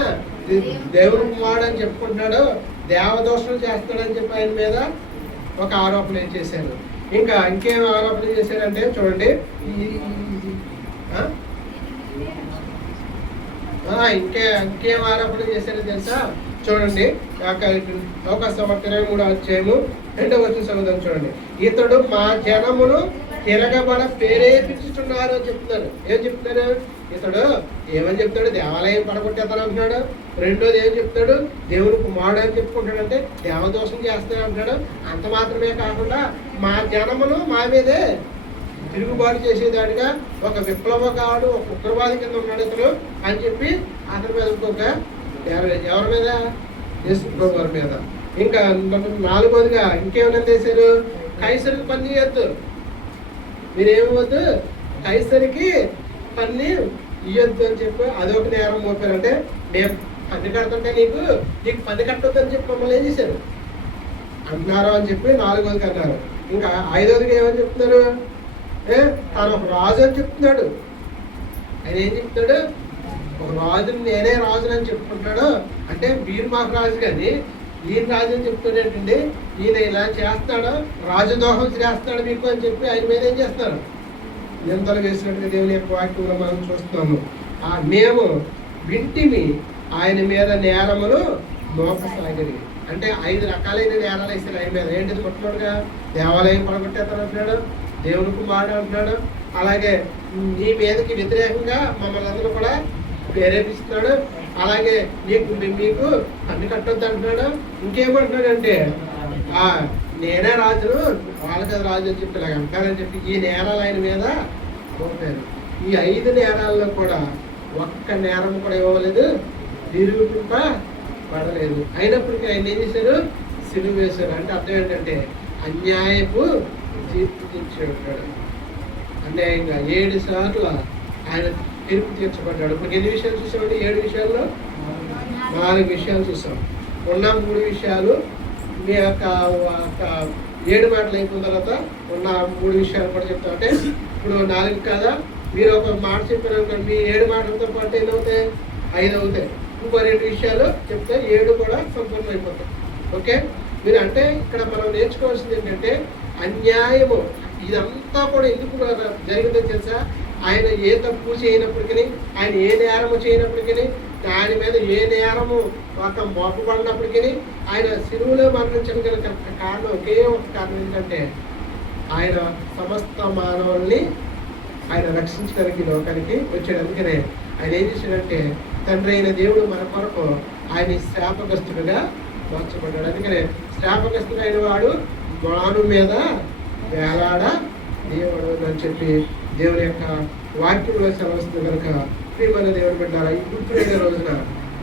దేవుడు కుమారుడు అని చెప్పుకుంటున్నాడు, దేవదోషణలు చేస్తాడని చెప్పి ఆయన మీద ఒక ఆరోపణ చేశారు. ఇంకేం ఆరోపణ చేశారంటే చూడండి, ఇంకేం ఆరోపణ చేశారో తెలుసా? చూడండి, 23వ అధ్యాయము 2వ వచనం చదువుదాం. చూడండి, ఇతడు మా జనమును తిరగబడ ప్రేరేపించుతున్నారు అని చెప్తున్నారు. ఏం చెప్తున్నారు? ఇతడు ఏమని చెప్తాడు, దేవాలయం పడగొట్టేస్తాను అంటున్నాడు. రెండోది ఏం చెప్తాడు, దేవుడు కుమారుడు అని చెప్పుకుంటాడంటే దేవదోషం చేస్తాడు అంటాడు. అంత మాత్రమే కాకుండా మా జనమును మా మీదే తిరుగుబాటు చేసేదాడిగా ఒక విప్లవకాడు, ఒక ఉగ్రవాది కింద ఉన్నాడు ఇతను అని చెప్పి అతని మీద ఇంకొక ఎవరి మీద, యేసు ప్రభువు మీద. ఇంకా 4వదిగా ఇంకేమైనా చేశారు, కైసరికి పన్ను ఇవ్వద్దు, మీరేమవద్దు, కైసరికి పన్ను ఇవ్వద్దు అని చెప్పి అదొక నేరం మోపారంటే మేము పన్ను కడుతుంటే నీకు పన్ను కట్టొద్దు అని చెప్పి మమ్మల్ని ఏం చేశారు అంటున్నారు అని చెప్పి 4వదికి అన్నారు. ఇంకా 5వదిగా ఏమని చెప్తున్నారు, తాను ఒక రాజు అని చెప్తున్నాడు. ఆయన ఏం చెప్తాడు, ఒక రాజుని నేనే రాజుని అని చెప్పుకుంటాడు. అంటే మీరు మాకు రాజు కానీ ఈయన రాజు అని చెప్తాడు ఏంటండి, ఈయన ఇలా చేస్తాడు, రాజదోహం చేస్తాడు మీకు అని చెప్పి ఆయన మీద ఏం చేస్తారు, నిందలు వేసినట్టుగా దేవుని యొక్క వాక్యంలో మనం చూస్తున్నాము. మేము వింటిమి ఆయన మీద నేరములు మోపసాగిరి అంటే 5 రకాలైన నేరాలు వేసారు ఆయన మీద. ఏంటిది? మొట్టమొదటిగా దేవాలయం పడగొట్టేస్తాను అంటున్నాడు, దేవుని కుమారుడు అంటున్నాడు, అలాగే నీ మీదకి వ్యతిరేకంగా మమ్మల్ని అందరూ కూడా ప్రేరేపిస్తున్నాడు, అలాగే మీకు అన్ని కట్టొద్దు అంటున్నాడు. ఇంకేమంటున్నాడంటే నేనే రాజును, వాళ్ళకి రాజు అని చెప్పి ఇలాగ అంటారని చెప్పి ఈ నేరాలు ఆయన మీద మోపారు. ఈ 5 నేరాల్లో కూడా ఒక్క నేరం కూడా ఇవ్వలేదు, నిరూపింపబడలేదు. అయినప్పటికీ ఆయన ఏం చేశారు? సిలువ వేశారు. అంటే అర్థం ఏంటంటే అన్యాయపు తీర్పు తీర్చాడు. అన్యాయంగా 7 సార్లు ఆయన తీర్పు తీర్చబడ్డాడు. ఇప్పుడు ఎన్ని విషయాలు చూసామండి? 7 విషయాల్లో 4 విషయాలు చూసాం. ఉన్న 3 విషయాలు మీ యొక్క 7 మాటలు అయిపోయిన తర్వాత ఉన్న 3 విషయాలు కూడా చెప్తాం. అంటే ఇప్పుడు 4 కాదా, మీరు ఒక మాట చెప్పారు, మీ 7 మాటలతో పాటు ఎన్ని అవుతాయి? 5 అవుతాయి. ఇంకో 2 విషయాలు చెప్తే 7 కూడా సంపూర్ణం అయిపోతాయి. ఓకే, మీరు అంటే ఇక్కడ మనం నేర్చుకోవాల్సింది ఏంటంటే అన్యాయము ఇదంతా కూడా ఎందుకు జరిగిందో తెలుసా? ఆయన ఏ తప్పు చేయనప్పటికీ, ఆయన ఏ నేరము చేయనప్పటికీ, ఆయన మీద ఏ నేరము ఒక మోపబడినప్పటికీ ఆయన సిలువలో మరణించడానికి కారణం ఒకే ఒక కారణం ఏంటంటే ఆయన సమస్త మానవుల్ని ఆయన రక్షించడానికి లోకానికి వచ్చాడు. అందుకనే ఆయన ఏం చేశాడంటే తండ్రి అయిన దేవుడు మన కొరకు ఆయన శాపగ్రస్తుడిగా మార్చబడ్డాడు. అందుకనే శాపగ్రస్తుడు అయిన వాడు మాను మీద వేలాడ దేవుడు అని చెప్పి దేవుని యొక్క వాక్యంలో సెలవుస్తుంది కనుక ప్రియమైన దేవుని బిడ్డారా, ఈ గుర్తులైన రోజున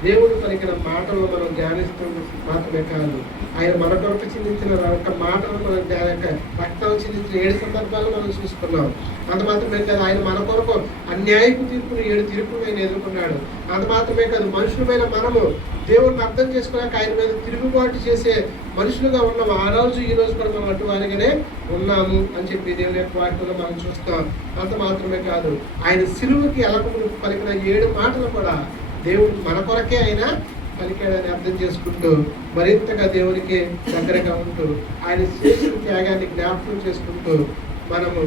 దేవుడు పలికిన మాటలు మనం ధ్యానిస్తూ మాత్రమే కాదు, ఆయన మన కొరకు చిందించిన యొక్క మాటలు మనం రక్తం చిందించిన 7 సందర్భాలు మనం చూసుకున్నాం. అంత మాత్రమే కాదు, ఆయన మన కొరకు అన్యాయపు తీర్పును 7 తీర్పులు ఆయన ఎదుర్కొన్నాడు. అంత మాత్రమే కాదు, మనుషులమైన మనము దేవుడిని అర్థం చేసుకోలేక ఆయన మీద తిరుగుబాటు చేసే మనుషులుగా ఉన్నాము. ఆ రోజు ఈ రోజు కూడా మనం అటు వారిగానే ఉన్నాము అని చెప్పి దేవుని యొక్క వాక్యంలో మనం చూస్తాం. అంత మాత్రమే కాదు, ఆయన సిలువకి ఎలకమును పలికిన 7 మాటలు కూడా దేవుడు మన కొరకే ఆయన పలికాడని అర్థం చేసుకుంటూ మరింతగా దేవునికి దగ్గరగా ఉంటూ ఆయన చేసిన త్యాగాన్ని జ్ఞాపకం చేసుకుంటూ మనము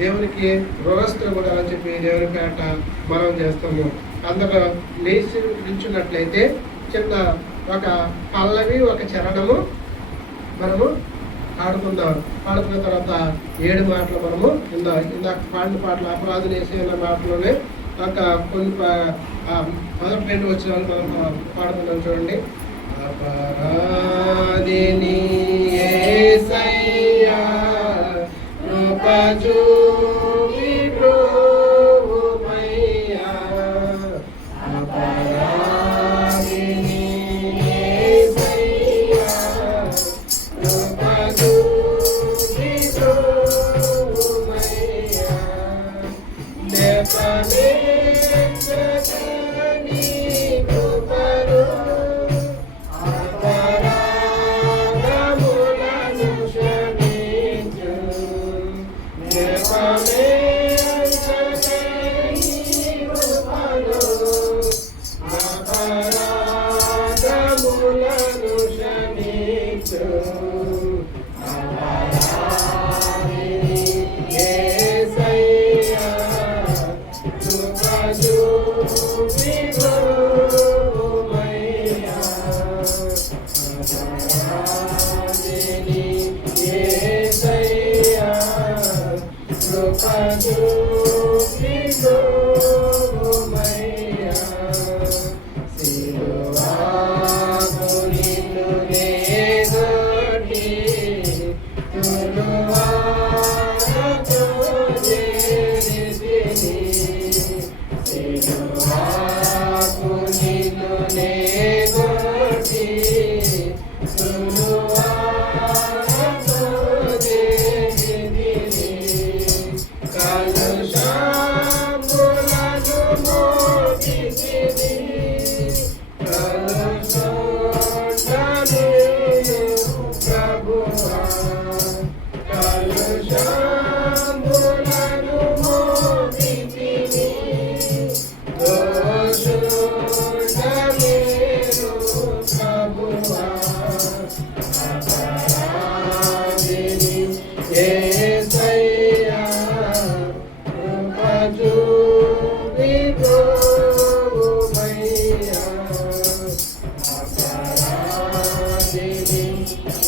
దేవునికి రుణస్థులు కూడా అని చెప్పి దేవుని పేట మనం చేస్తాము. అందులో లేచి నిల్చున్నట్లయితే చిన్న ఒక పల్లవి ఒక చరణము మనము పాడుకుందాం. పాడుకున్న తర్వాత 7 మాటలు మనము ఇందాక పాడిన పాటలు అపరాధులు వేసే మాటలోనే ఒక కొన్ని 12 వచ్చినాలు మనం పాడుకుందాం. చూడండి. అపరాధిని యేసయ్యా కృప చూపి బ్రోవుమయ్యా, అపరాధిని యేసయ్యా కృప చూపి బ్రోవుమయ్యా, Hallelujah.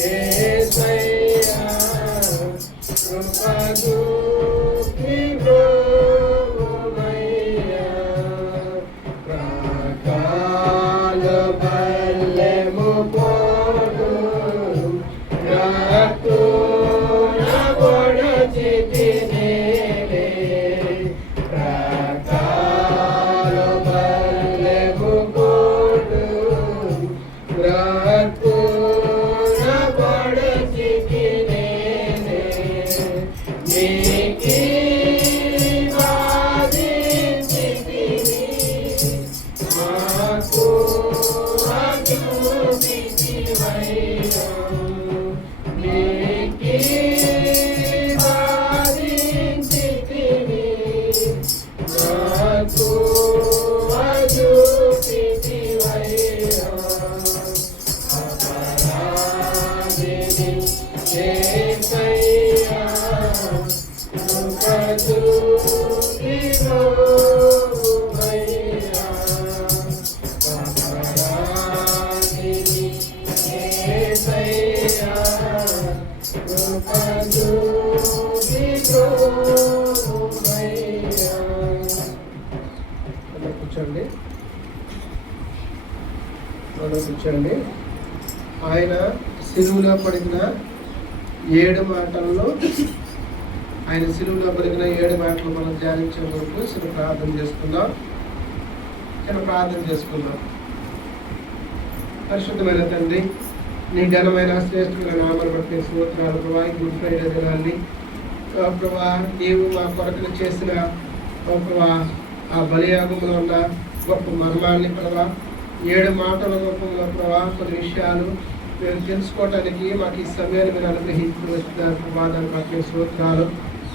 యేసయ్యా కృప చూపి బ్రోవుమయ్యా ప్రాకాల బల్లెము పోటు రక్తున పొడచితినే ప్రాకాల బల్లెము పోటు రక్తున పొడచితినే నీకి వాదించితివి మాకు అద్భుతివయ్యా నీకి వాదించితివి మాకు అద్భుతివయ్యా అపరాధిని యేసయ్యా కృప చూపి బ్రోవుమయ్యా అపరాధిని యేసయ్యా కృప చూపి బ్రోవుమయ్యా. అలా కూర్చోండి, అలా కూర్చోండి. ఆయన సిలువలో పడిన 7 మాటల్లో ఆయన సిలువలో పలికిన 7 మాటలు మనం ధ్యానించే వరకు చిన్న ప్రార్థన చేసుకుందాం. పరిశుద్ధమైన తండ్రి, నీ ఘనమైన శ్రేష్ఠమైన నామను బట్టి స్తోత్రాలు ప్రభా. ఈ గుడ్ ఫ్రైడే దినాన్ని ప్రభా నీవు మా కొరకులు చేసిన ప్రభా ఆ బలియాగంలో ఉన్న గొప్ప మర్మాన్ని ప్రభా 7 మాటల రూపంలో ప్రభా కొన్ని విషయాలు మేము తెలుసుకోవటానికి మాకు ఈ సమయాన్ని మీరు అనుగ్రహించి వచ్చిన ప్రభా దాని బట్టి స్తోత్రాలు.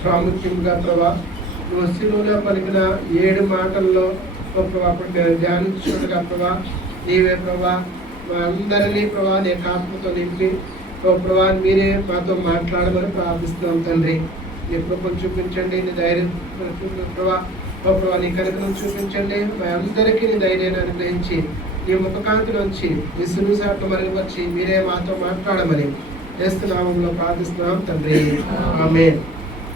ప్రాముఖ్యంగా ప్రభా నువ్వు సిలువలో పలికిన 7 మాటల్లో ప్రభా అప్పుడు మేము ధ్యానించుకుంటుగా ప్రభా నీవే ప్రభా మా అందరినీ ప్రభా నీ ఆత్మతో నింపి ప్రభా మీరే మాతో మాట్లాడమని ప్రార్థిస్తున్నాం తండ్రి. నీ కృపను చూపించండి, నీ ధైర్యం ప్రభా ప్రభా నీ కనికరం చూపించండి. మా అందరికీ నీ ధైర్యాన్ని అనుగ్రహించి నీ ముఖకాంతి నుంచి నీ సులుసాట్లు మరిగి వచ్చి మీరే మాతో మాట్లాడమని యేసు నామములో ప్రార్థిస్తున్నాం తండ్రి. ఆమేన్.